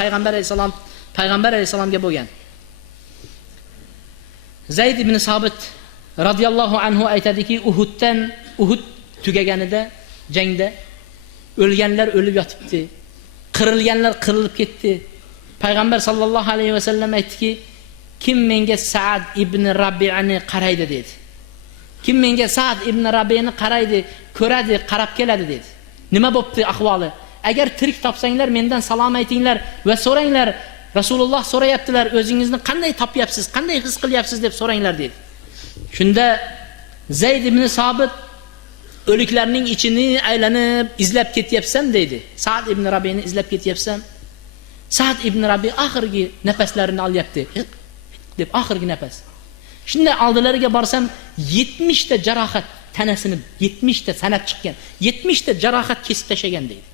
payg'ambar alayhisalomga bo'lgan. Zayd ibn Sobit radhiyallohu anhu aytadiki, Uhud tugaganida jangda o'lganlar o'lib yotibdi, qirilganlar qirilib ketdi. Payg'ambar sallallohu alayhi vasallam aytdiki, kim menga Sa'd ibn Rabi'ani qaraydi dedi. Kim menga Sa'd ibn Rabi'ani qaraydi, ko'radi, qarab keladi dedi. Nima bo'pti ahvoli? Agar tirik topsanglar mendan salom aytinglar va so'ranglar. Rasululloh so'rayaptilar, o'zingizni qanday topyapsiz, qanday his qilyapsiz deb so'ranglar dedi. Shunda Zayd ibn Sobit o'liklarning ichini aylanib izlab ketyapsam dedi. Sa'd ibn Rabi'ni izlab ketyapsam, Sa'd ibn Rabi oxirgi nafaslarini olyapti. Deb oxirgi nafas. Shunda oldilariga borsam 70 ta jarohat tanasini 70 ta sanab chiqqan. 70 ta jarohat kesib tashagan deydi.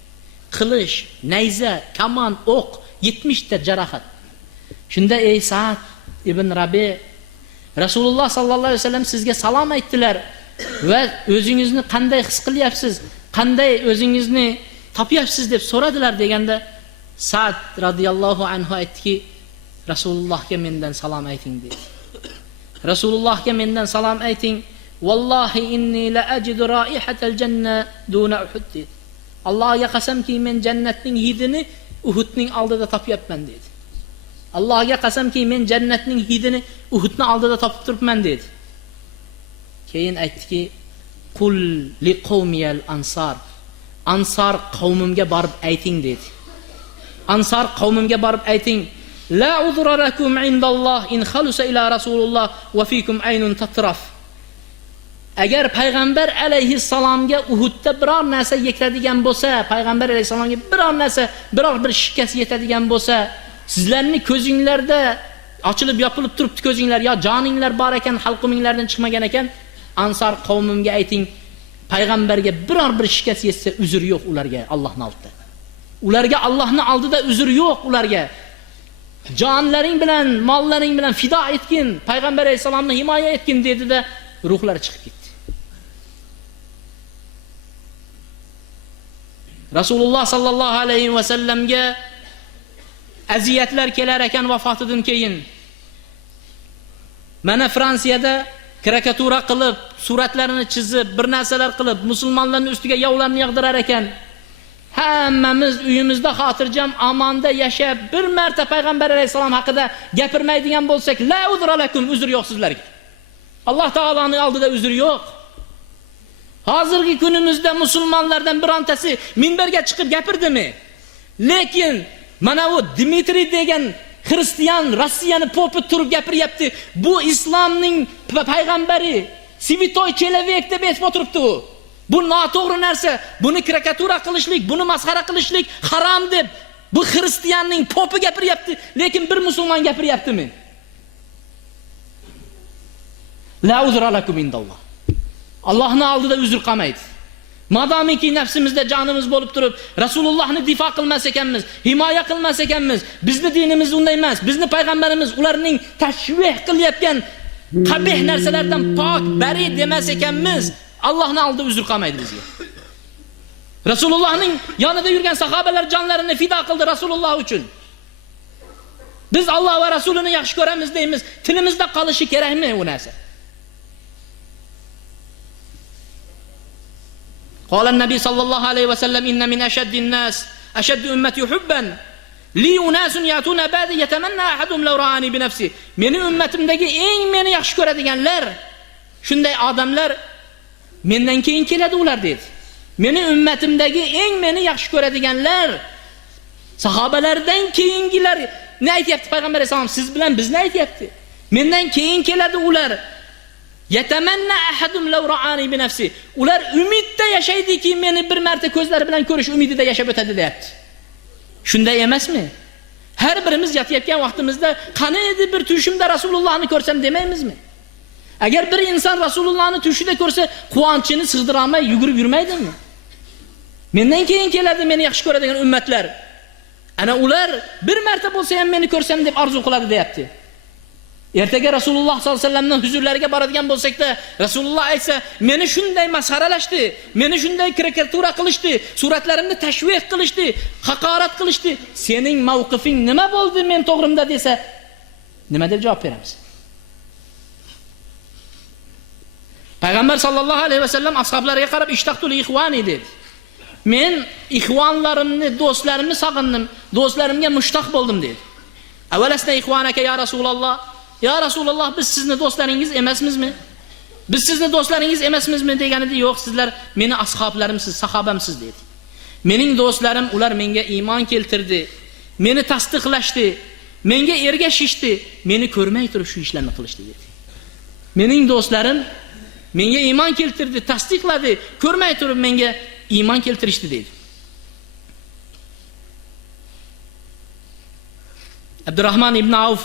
Qilich, nayza, kamon, o'q 70 ta jarohat. Shunda ey Sa'd ibn Rabi, Rasululloh sallallohu alayhi vasallam sizga salom aytdilar va o'zingizni qanday his qilyapsiz, qanday o'zingizni topyapsiz deb so'radilar deganda Sa'd radhiyallohu anhu aytdiki, Rasulullohga mendan salom ayting dedi. Rasulullohga mendan salom ayting. Vallohi inni la ajidu raihatal janna duna Uhud dedi. Allohga qasamki men jannatning hidini Uhudning oldida topyapman dedi. Allohga qasamki men jannatning hidini Uhudning oldida topib turibman dedi. Keyin aytdiki, qul liqawmiyal ansar. Ansar qavmimga borib ayting dedi. Ansar qavmimga borib ayting. La uzra lakum indalloh in khalusa ila rasululloh va fikum aynun tatraf. Agar payg'ambar alayhissalomga Uhudda biror narsa yetadigan bo'lsa, payg'ambar alayhissalomga biror bir shikast yetadigan bo'lsa, sizlarning ko'zinglarda ochilib yopilib turibdi ko'zinglar, yo joninglar bor ekan, halquminglardan chiqmagan ekan, Ansar qavmimga ayting, payg'ambarga biror bir shikast yetsa uzr yo'q ularga Allohning oldida. Ularga Allohning oldida uzr yo'q ularga. Jonlaring bilan, mollaring bilan fido etgin, payg'ambar alayhisalomni himoya etgin dedi-da, ruhlari chiqib ketdi. Rasululloh sallallohu alayhi va sallamga aziyatlar kelar ekan vafotidan keyin. Mana Fransiyada karikatura qilib, suratlarini chizib, bir narsalar qilib, musulmonlarning ustiga yovlarni yog'dirar ekan. Hammamiz uyimizda xotirjam amonda yashab, bir marta payg'ambar alayhisalom haqida gapirmaydigan bo'lsak, la uzra lakum, uzr yo'q sizlarga. Alloh taoloning oldida uzr yo'q. Hozirgi kunimizda musulmonlardan birontasi minbarga chiqib gapirdimi? Lekin mana u Dmitriy degan xristian Rossiyani popi turib gapiryapti. Bu islomning payg'ambari, Svitoy Chelovek deb aytib turibdi u. Bu noto'g'ri narsa, buni karikatura qilishlik, buni masxara qilishlik harom deb bu xristianning popi gapiryapti, lekin bir musulmon gapiryaptimi? La uzra lakum indalloh. Allohning oldida uzr qolmaydi. Madomiki nafsimizda jonimiz bo'lib turib, Rasulullohni difo qilmas ekanmiz, himoya qilmas ekanmiz, bizni dinimiz unday emas, bizni payg'ambarimiz ularning tashvih qilayotgan qabih narsalardan pok, bari demas ekanmiz, Allohning oldida uzr qolmaydi bizga. Rasulullohning yonida yurgan sahobalar jonlarini fido qildi Rasululloh uchun. Biz Alloh va Rasulini yaxshi ko'ramiz deymiz, tilimizda qolishi kerakmi u narsa? قال النبي صلى الله عليه وسلم إن من أشد الناس أشد أمتي حبا لي أناس يأتون بعد يتمنى أحدهم لو رآني بنفسه. Meni ummatimdagi eng meni yaxshi ko'radiganlar shunday odamlar mendan keyin keladi ular dedi. Meni ummatimdagi eng meni yaxshi ko'radiganlar sahobalardan keyingilar ne aytyapti payg'ambar alayhisalom siz bilan bizni aytyapti. Mendan keyin keladi ular. Yatamanna ahadum law ra'ani bi nafsi. Ular umidda yashaydiki meni bir marta ko'zlari bilan ko'rish umidida yashab o'tadi deyapti. Shunday emasmi? Har birimiz yotayotgan vaqtimizda qani edi bir tushimda Rasulullohni ko'rsam demaymizmi? Agar bir inson Rasulullohni tushida ko'rsa quvonchini sig'dira olmay yugurib yurmaydimi? Mendan keyin keladi meni yaxshi ko'radigan ummatlar. Ana ular bir marta bo'lsa ham meni ko'rsam deb arzu qiladi deyapti. Ertaga Rasululloh sollallohu alayhi vasallamning huzurlariga boradigan bo'lsak-da, Rasululloh aytsa, meni shunday masxaralashdi, meni shunday karikatura qilishdi, suratlarimni tashvih qilishdi, haqorat qilishdi. Sening mavqifing nima bo'ldi men to'g'rimda desa, nima deb javob beramiz? Payg'ambar sallallohu alayhi vasallam ashablariga qarab ishtaqtul ikhvani dedi. Men ikhvonlarimni, do'stlarimni sog'indim, do'stlarimga mushtaq bo'ldim dedi. Avalasna ikhvanaka ya Rasululloh. Ya Rasululloh biz sizni do'stlaringiz emasmizmi? Biz sizni do'stlaringiz emasmizmi deganida yo'q sizlar meni ashoblarimsiz, sahobamsiz dedi. Mening do'stlarim ular menga iymon keltirdi, meni tasdiqlashdi, menga ergashishdi, meni ko'rmay turib shu ishlarni qilishdi dedi. Mening do'stlarim menga iymon keltirdi, tasdiqladi, ko'rmay turib menga iymon keltirishdi dedi. Abdurrahman ibn Avf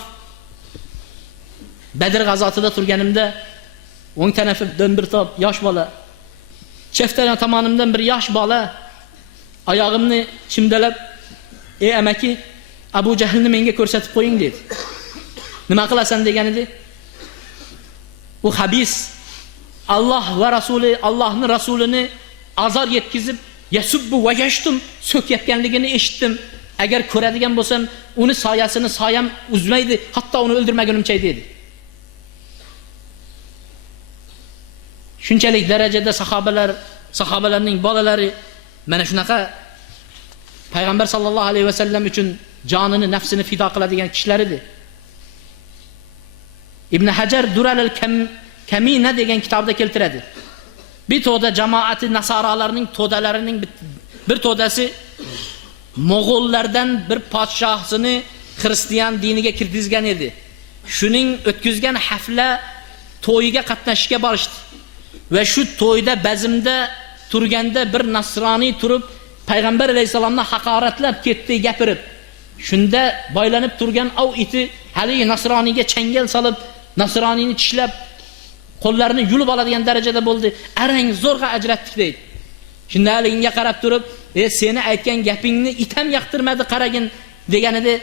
Badr g'azotida turganimda o'ng tarafimdan bir top yosh bola, chap tomonimdan bir yosh bola oyog'imni chimdalab, "Ey amaki, Abu Jahlni menga ko'rsatib qo'ying" dedi. Nima qilasan degan edi. Bu habis Alloh va rasuli, Allohning rasulini azor yetkizib, yasubbu va yashtum so'kayotganligini eshitdim. Agar ko'radigan bo'lsam, uni soyasini soyam uzmaydi, hatto uni o'ldirmagunimcha dedi. Shunchalik darajada sahobalarning bolalari mana shunaqa payg'ambar sallallohu alayhi vasallam uchun jonini, nafsini fido qiladigan kishilar edi. Ibn Hajar Dural al-Kamina degan kitobda keltiradi. Bir to'da jamoati nasoralarning to'dalarining bir to'dasi Mo'g'ullardan bir podshohini xristian diniga kirgizgan edi. Shuning o'tkazgan hafla to'yiga qatnashishga borishdi. Va shu to'yda bazmda turganda bir nasroniy turib payg'ambar alayhisalomni haqoratlab ketdi, gapirib. Shunda boylanib turgan ov iti haligi nasroniyga changal solib, nasroniyni tishlab, qo'llarini yulib oladigan darajada bo'ldi. Arang zo'rg'a ajratdik deydi. Shunda haligiga qarab turib, seni aytgan gapingni itam yoqtirmadi, qaragin deganida,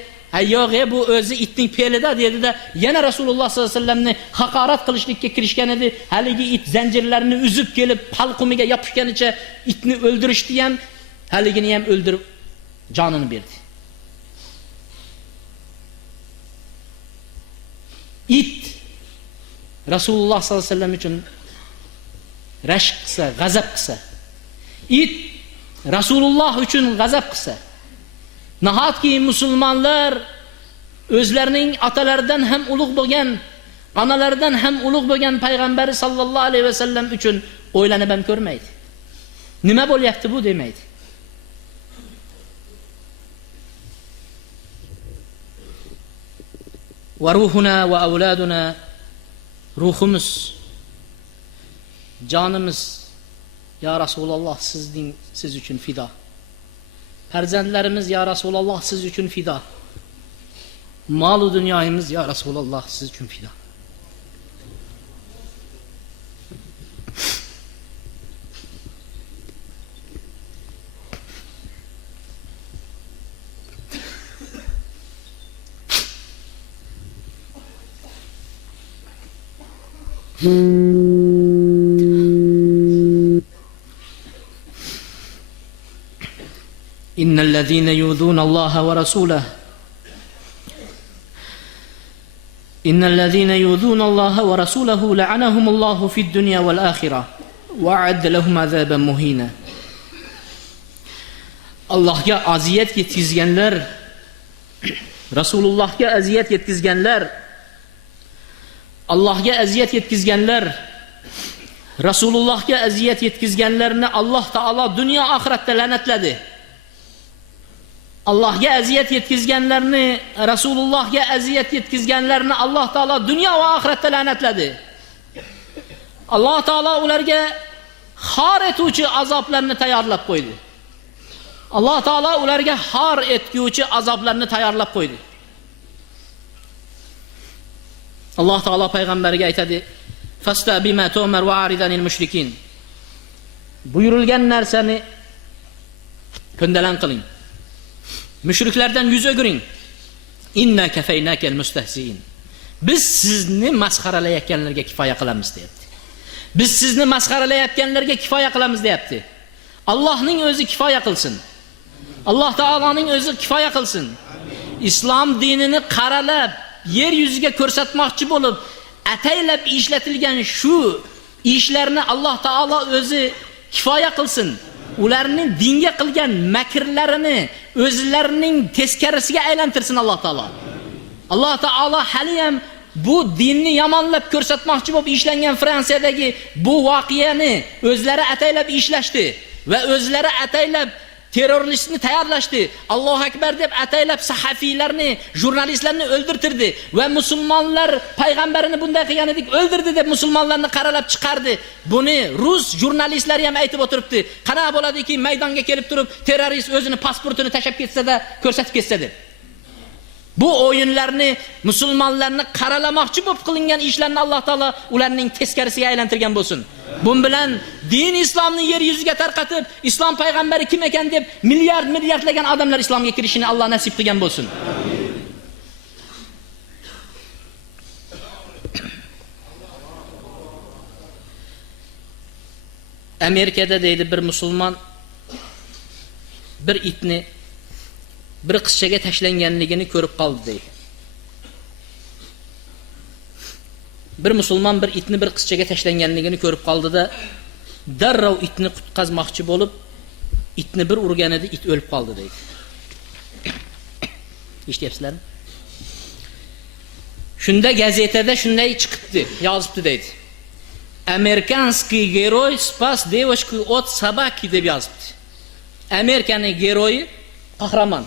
yo'q, bu o'zi itning pelida dedi-da, yana Rasululloh sollallohu alayhi vasallamni haqorat qilishlikka kirishgan edi. Haligi it zanjirlarini uzib kelib, palqumiga yopishganicha itni o'ldirishdi ham, haligini ham o'ldirib jonini berdi. It Rasululloh sollallohu alayhi vasallam uchun rashk qilsa, g'azab qilsa, it Rasululloh uchun g'azab qilsa, nahotki musulmonlar o'zlarining otalaridan ham ulug' bo'lgan, onalaridan ham ulug' bo'lgan payg'ambar sallallohu alayhi vasallam uchun o'ylanib ham ko'rmaydi. Nima bo'lyapti bu demaydi. Va ruhuna va avladuna, ruhimiz, jonimiz ya Rasululloh siz uchun fido. Farzandlarimiz ya Rasululloh siz uchun fido. Mol va dunyomiz ya Rasululloh siz uchun fido. إن الذين يؤذون الله ورسوله لعنهم الله في الدنيا والآخرة وأعد لهم عذابا مهينا. Allohga aziyat yetkazganlar, Rasulullohga aziyat yetkazganlar, Allohga aziyat yetkazganlar Rasulullahga aziyat yetkizganlarni Alloh taolo dunyo oxiratda la'natladi. Allohga aziyat yetkizganlarni, Rasulullohga aziyat yetkizganlarni Alloh taolo dunyo va oxiratda la'natladi. Alloh taolo ularga xor etuvchi azoblarni tayyorlab qo'ydi. Alloh taolo ularga xor etguvchi azoblarni tayyorlab qo'ydi. Alloh taolo payg'ambariga aytadi: "Fasta bima tu'mar wa aridanil mushrikin." Buyurilgan narsani ko'ndalang qiling. Mushriklardan yuz o'giring. Inna kafaynakal mustahziin. Biz sizni masxaralayotganlarga kifoya qilamiz deyapti. Biz sizni masxaralayotganlarga kifoya qilamiz deyapti. Allohning o'zi kifoya qilsin. Alloh taoloning o'zi kifoya qilsin. Islom dinini qaralab, yer yuziga ko'rsatmoqchi bo'lib, ataylab ishlatilgan shu ishlarni Alloh taolo o'zi kifoya qilsin. Ularning dinga qilgan makrlarini o'zlarining teskarisiga aylantirsin Alloh taolo. Alloh taolo hali ham bu dinni yomonlab ko'rsatmoqchi bo'lib ishlangan Fransiyadagi bu voqeani o'zlari ataylab ishlashdi va o'zlari ataylab terroristni tayyorlashdi. Allohu akbar deb ataylab sahafiylarni, jurnalistlarni o'ldirtirdi va musulmonlar payg'ambarini bunday qilgan edik o'ldirdi deb musulmonlarni qaralab chiqardi. Buni rus jurnalistlari ham aytib o'tiribdi. Qanaqa bo'ladiki, maydonga kelib turib terrorist o'zini pasportini tashab ketsa-da, ko'rsatib ketsa deb. Bu o'yinlarni musulmonlarni qaralamoqchi bo'lib qilingan ishlarni Alloh taolo ularning teskarisiga aylantirgan bo'lsin. Bun bilan din islomni yer yuziga tarqatib, islom payg'ambari kim ekan deb milliardlagan odamlar islomga kirishini Alloh nasib qilgan bo'lsin. Amerikada deydi bir musulmon bir itni bir qizchaga tashlanganligini ko'rib qoldi deydi. Bir musulmon bir itni bir qizchaga tashlanganligini ko'rib qoldida darrov itni qutqazmoqchi bo'lib, itni bir urganida it o'lib qoldi deydi. Eshityapsizlarmi? Shunda gazetada shunday chiqibdi, yozibdi deydi. Amerikanskiy geroy spas devashku от собаки deb yozibdi. Amerikaning geroyi qahramon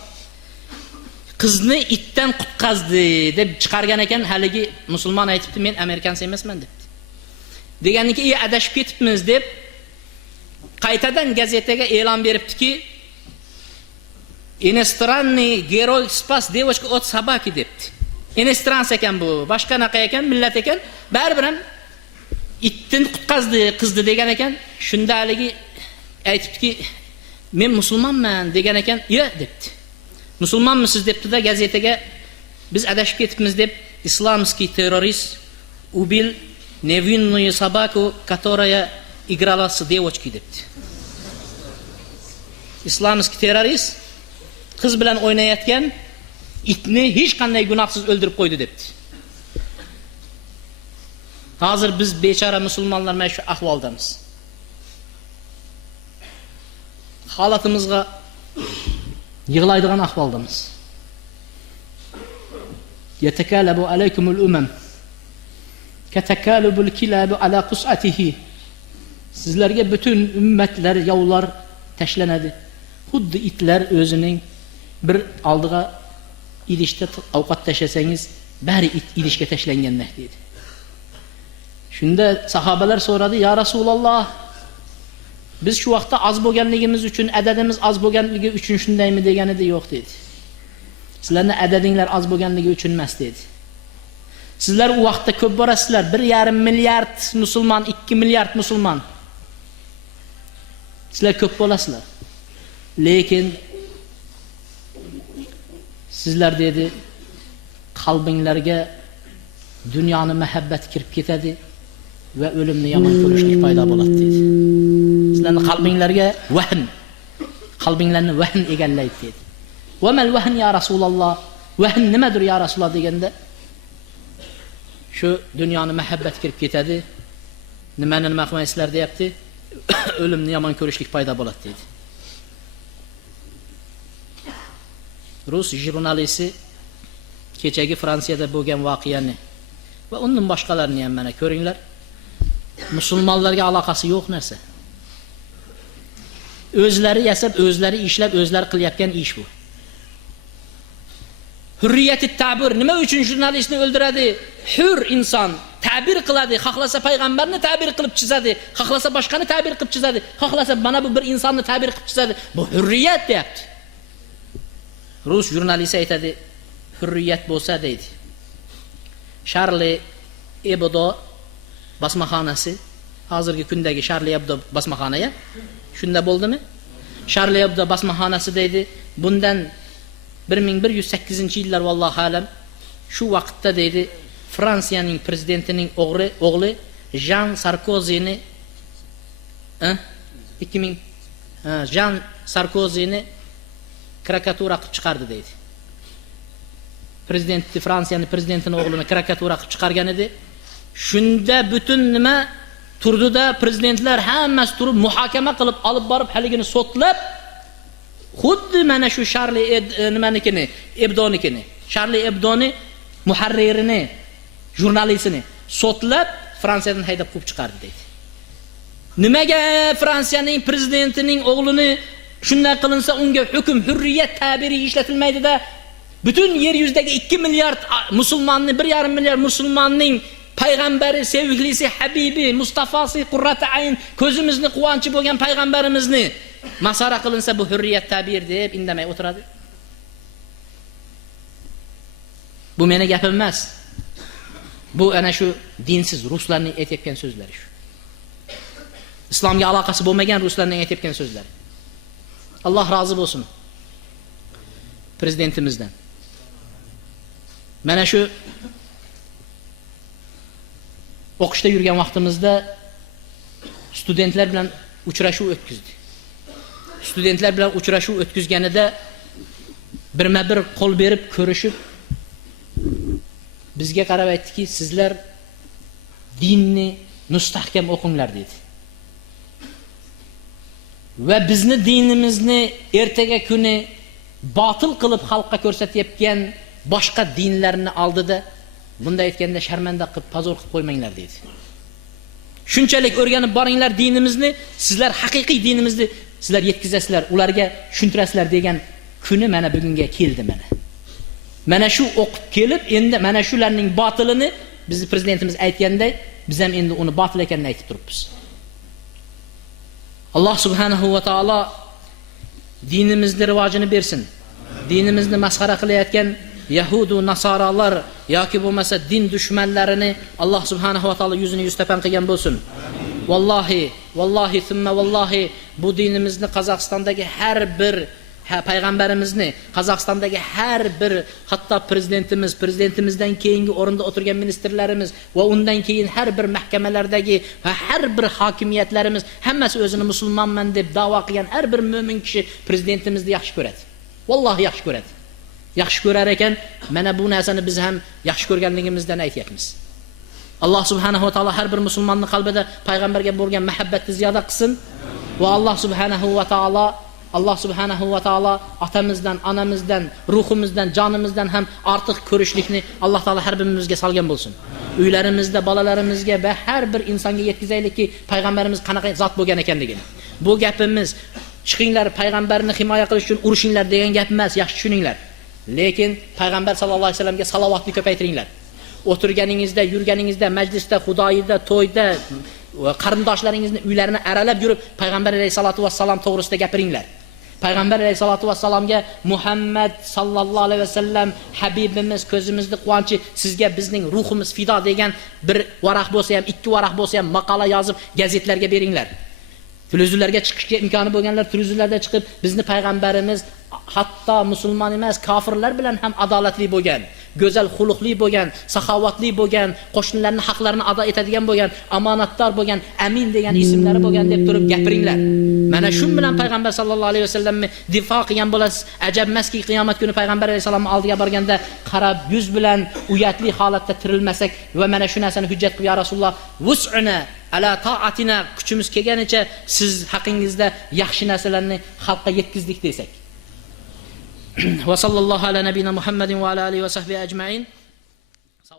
qizni itdan qutqazdi deb chiqargan ekan. Haligi musulmon aytibdi, men amerikancha emasman debdi. Deganiki, adashib ketibmiz deb qaytadan gazetaga e'lon beribdiki, iностранный герой спас девочку от собаки debdi. Iностранец ekan bu, boshqa naqa ekan, millat ekan, baribir ham itdan qutqazdi qizni degan ekan. Shunda haligi aytibdiki, men musulmonman degan ekan, debdi. Musulmonmisiz debdi-da gazetaga, biz adashib ketibmiz deb, islamskiy terrorist ubil невинную собаку, которая играла с девочкой debdi. Islamskiy terrorist qiz bilan o'ynayotgan itni hech qanday gunohsiz o'ldirib qo'ydi debdi. Hozir biz bechora musulmonlar mana shu ahvoldamiz. Holatimizga yig'laydigan ahvoldamiz. Yatakalabu alaykumul umam katakalubul kilabu ala qus'atihi. Sizlarga butun ummatlar, yovlar tashlanadi. Xuddi itlar o'zining bir oldiga idishda ovqat tashlasangiz, bari idishga tashlangandek dedi. Shunda sahobalar so'radi: "Ya Rasululloh, biz shu vaqtda az bo'lganligimiz uchun, adadimiz az bo'lganligi uchun shundaymi?" deganida, "Yo'q" dedi. Sizlarning adadinglar az bo'lganligi uchun emas dedi. Sizlar u vaqtda ko'p borasizlar, 1,5 milliard musulmon, 2 milliard musulmon. Sizlar ko'p bo'lasizlar. Lekin sizlar dedi, qalbinglarga dunyoni muhabbat kirib ketadi va o'limni yomon ko'rishlik paydo bo'ladi dedi. Sizlarning qalbinglarga qalbinglarni vahn egallaydi dedi. "Va mal vahn ya Rasululloh? Vahn nimadir ya Rasululloh?" deganda, shu dunyoni muhabbat kirib ketadi, nimani nima qilmaysizlar deyapti, o'limni yomon ko'rishlik paydo bo'ladi dedi. Rus jurnalisti kechagi Fransiyada bo'lgan voqeani va undan boshqalarini ham mana ko'ringlar. Musulmonlarga aloqasi yo'q narsa. O'zlari yasab, o'zlari ishlab, o'zlari qilayotgan ish bu. Hurriyat-i ta'bir nima uchun jurnalistni o'ldiradi? Hur inson ta'bir qiladi, xohlasa payg'ambarni ta'bir qilib chizadi, xohlasa boshqani ta'bir qilib chizadi, xohlasa mana bu bir insonni ta'bir qilib chizadi. Bu hurriyat deyapti. Rus jurnalisti aytadi, hurriyat bo'lsa deydi. Charlie Hebdo basmaxonasi, hozirgi kundagi Charlie Hebdo basmaxonaya shunda bo'ldimi? Charlie Hebdo basmaxonasi deydi, bundan 1108-yillar vallohu alam shu vaqtda deydi Fransiyaning prezidentining o'g'li Jean Sarkozini Jean Sarkozini karikatura qilib chiqardi deydi. Fransiyaning prezidentining o'g'lini karikatura qilib chiqargan edi. Shunda butun nima turdida prezidentlar hammasi turib muhokama qilib olib borib haligini sotlab, xuddi mana shu Charlie nimanikini, Hebdonikini, Charlie Hebdoni muharririni, jurnalistini sotlab Fransiyadan haydab qo'yib chiqardi deydi. Nimaga Fransiyaning prezidentining o'g'lini shunday qilinsa unga hukm hurriyat ta'biri ishlatilmaydi-da, butun yer yuzidagi 2 milliard musulmonni, 1,5 milliard musulmonning payg'ambari, sevgilisi, habibi, Mustafosi, qurrati ayn, ko'zimizni quvonchi bo'lgan payg'ambarimizni masara qilinsa bu hurriyat ta'bir deb indamay o'tiradi. Bu meni gapim emas. Bu ana shu dinsiz ruslarning aytayotgan so'zlari shu. Islomga aloqasi bo'lmagan ruslarning aytayotgan so'zlari. Alloh rozi bo'lsin prezidentimizdan. Mana shu o'qishda yurgan vaqtimizda studentlar bilan uchrashuv o'tkazdik. Studentlar bilan uchrashuv o'tkazganida birma-bir qo'l berib ko'rishib bizga qarab aytdiki, sizlar dinni mustahkam o'qinglar dedi. Va bizni dinimizni ertaga kuni botil qilib xalqqa ko'rsatayotgan boshqa dinlarni oldida bunda aytganda sharmanda qilib pozor qilib qo'ymanglar dedi. Shunchalik o'rganib boringlar dinimizni, sizlar haqiqiy dinimizni sizlar yetkazasizlar, ularga tushuntirasizlar degan kuni mana bugunga keldi mana. Mana shu o'qib kelib, endi mana shularning botilini bizni prezidentimiz aytganday, biz ham endi uni botil ekanini aytib turibmiz. Alloh subhanahu va taolo dinimizni rivojini bersin. Dinimizni masxara qilayotgan Yahudu nasoralar yoki bo'lmasa din dushmanlarini Alloh subhanahu va taolo yuzini yuztapan qilgan bo'lsin. Vallahi thumma vallahi bu dinimizni Qozog'istondagi har bir payg'ambarimizni, Qozog'istondagi har bir hatto prezidentimizdan keyingi o'rinda o'tirgan ministerlarimiz va undan keyin har bir mahkamalardagi va har bir hokimiyatlarimiz hammasi o'zini musulmonman deb da'vo qilgan har bir mo'min kishi prezidentimizni yaxshi ko'radi. Vallohi yaxshi ko'radi. Yaxshi ko'rar ekan, mana bu narsani biz ham yaxshi ko'rganligimizdan aytyapmiz. Alloh subhanahu va taolo har bir musulmonning qalbida payg'ambarga bo'lgan muhabbatni ziyoda qilsin va Alloh subhanahu va taolo otamizdan, onamizdan, ruhimizdan, jonimizdan ham ortiq ko'rishlikni Alloh taolo har birimizga solgan bo'lsin. Uylarimizda bolalarimizga va har bir insonga yetkazaylikki, payg'ambarimiz qanaqa zot bo'lgan ekanligini. Bu gapimiz chiqinglar payg'ambarni himoya qilish uchun urushinglar degan gap emas, yaxshi tushuninglar. Lekin payg'ambar sallallohu alayhi vasallamga salovatni ko'paytiringlar. O'tirganingizda, yurganingizda, majlisda, xudoyida, to'yda, qarindoshlaringizni uylarini aralab yurib payg'ambar alayhisolatu vassalom to'g'risida gapiringlar. Payg'ambar alayhisolatu vassalomga Muhammad sallallohu alayhi vasallam habibimiz, ko'zimizni quvonchi, sizga bizning ruhimiz fido degan bir varaq bo'lsa ham, 2 varaq bo'lsa ham maqola yozib gazetlarga beringlar. Televizorlarga chiqishga imkoni bo'lganlar televizorlarda chiqib bizni payg'ambarimiz hatto musulmon emas, kofirlar bilan ham adolatli bo'lgan, go'zal xuluqli bo'lgan, saxovatli bo'lgan, qo'shnilarning haqlarini ado etadigan bo'lgan, omonatdor bo'lgan, amin degan ismlari bo'lgan deb turib gapiringlar. Mana shu bilan payg'ambar sallallohu alayhi vasallamni difo qilgan bo'lasiz. Ajab emaski, qiyomat kuni payg'ambar alayhisolamning oldiga borganda qarab yuz bilan uyatli holatda tirilmasak va mana shu narsani hujjat qilib, ya Rasululloh, vus'una ala ta'atina, kuchimiz kelganicha siz haqingizda yaxshi narsalarni xalqqa yetkazdik desak. Va sallallohu ala nabiyina Muhammadin va ala alihi va sahbihi ajma'in.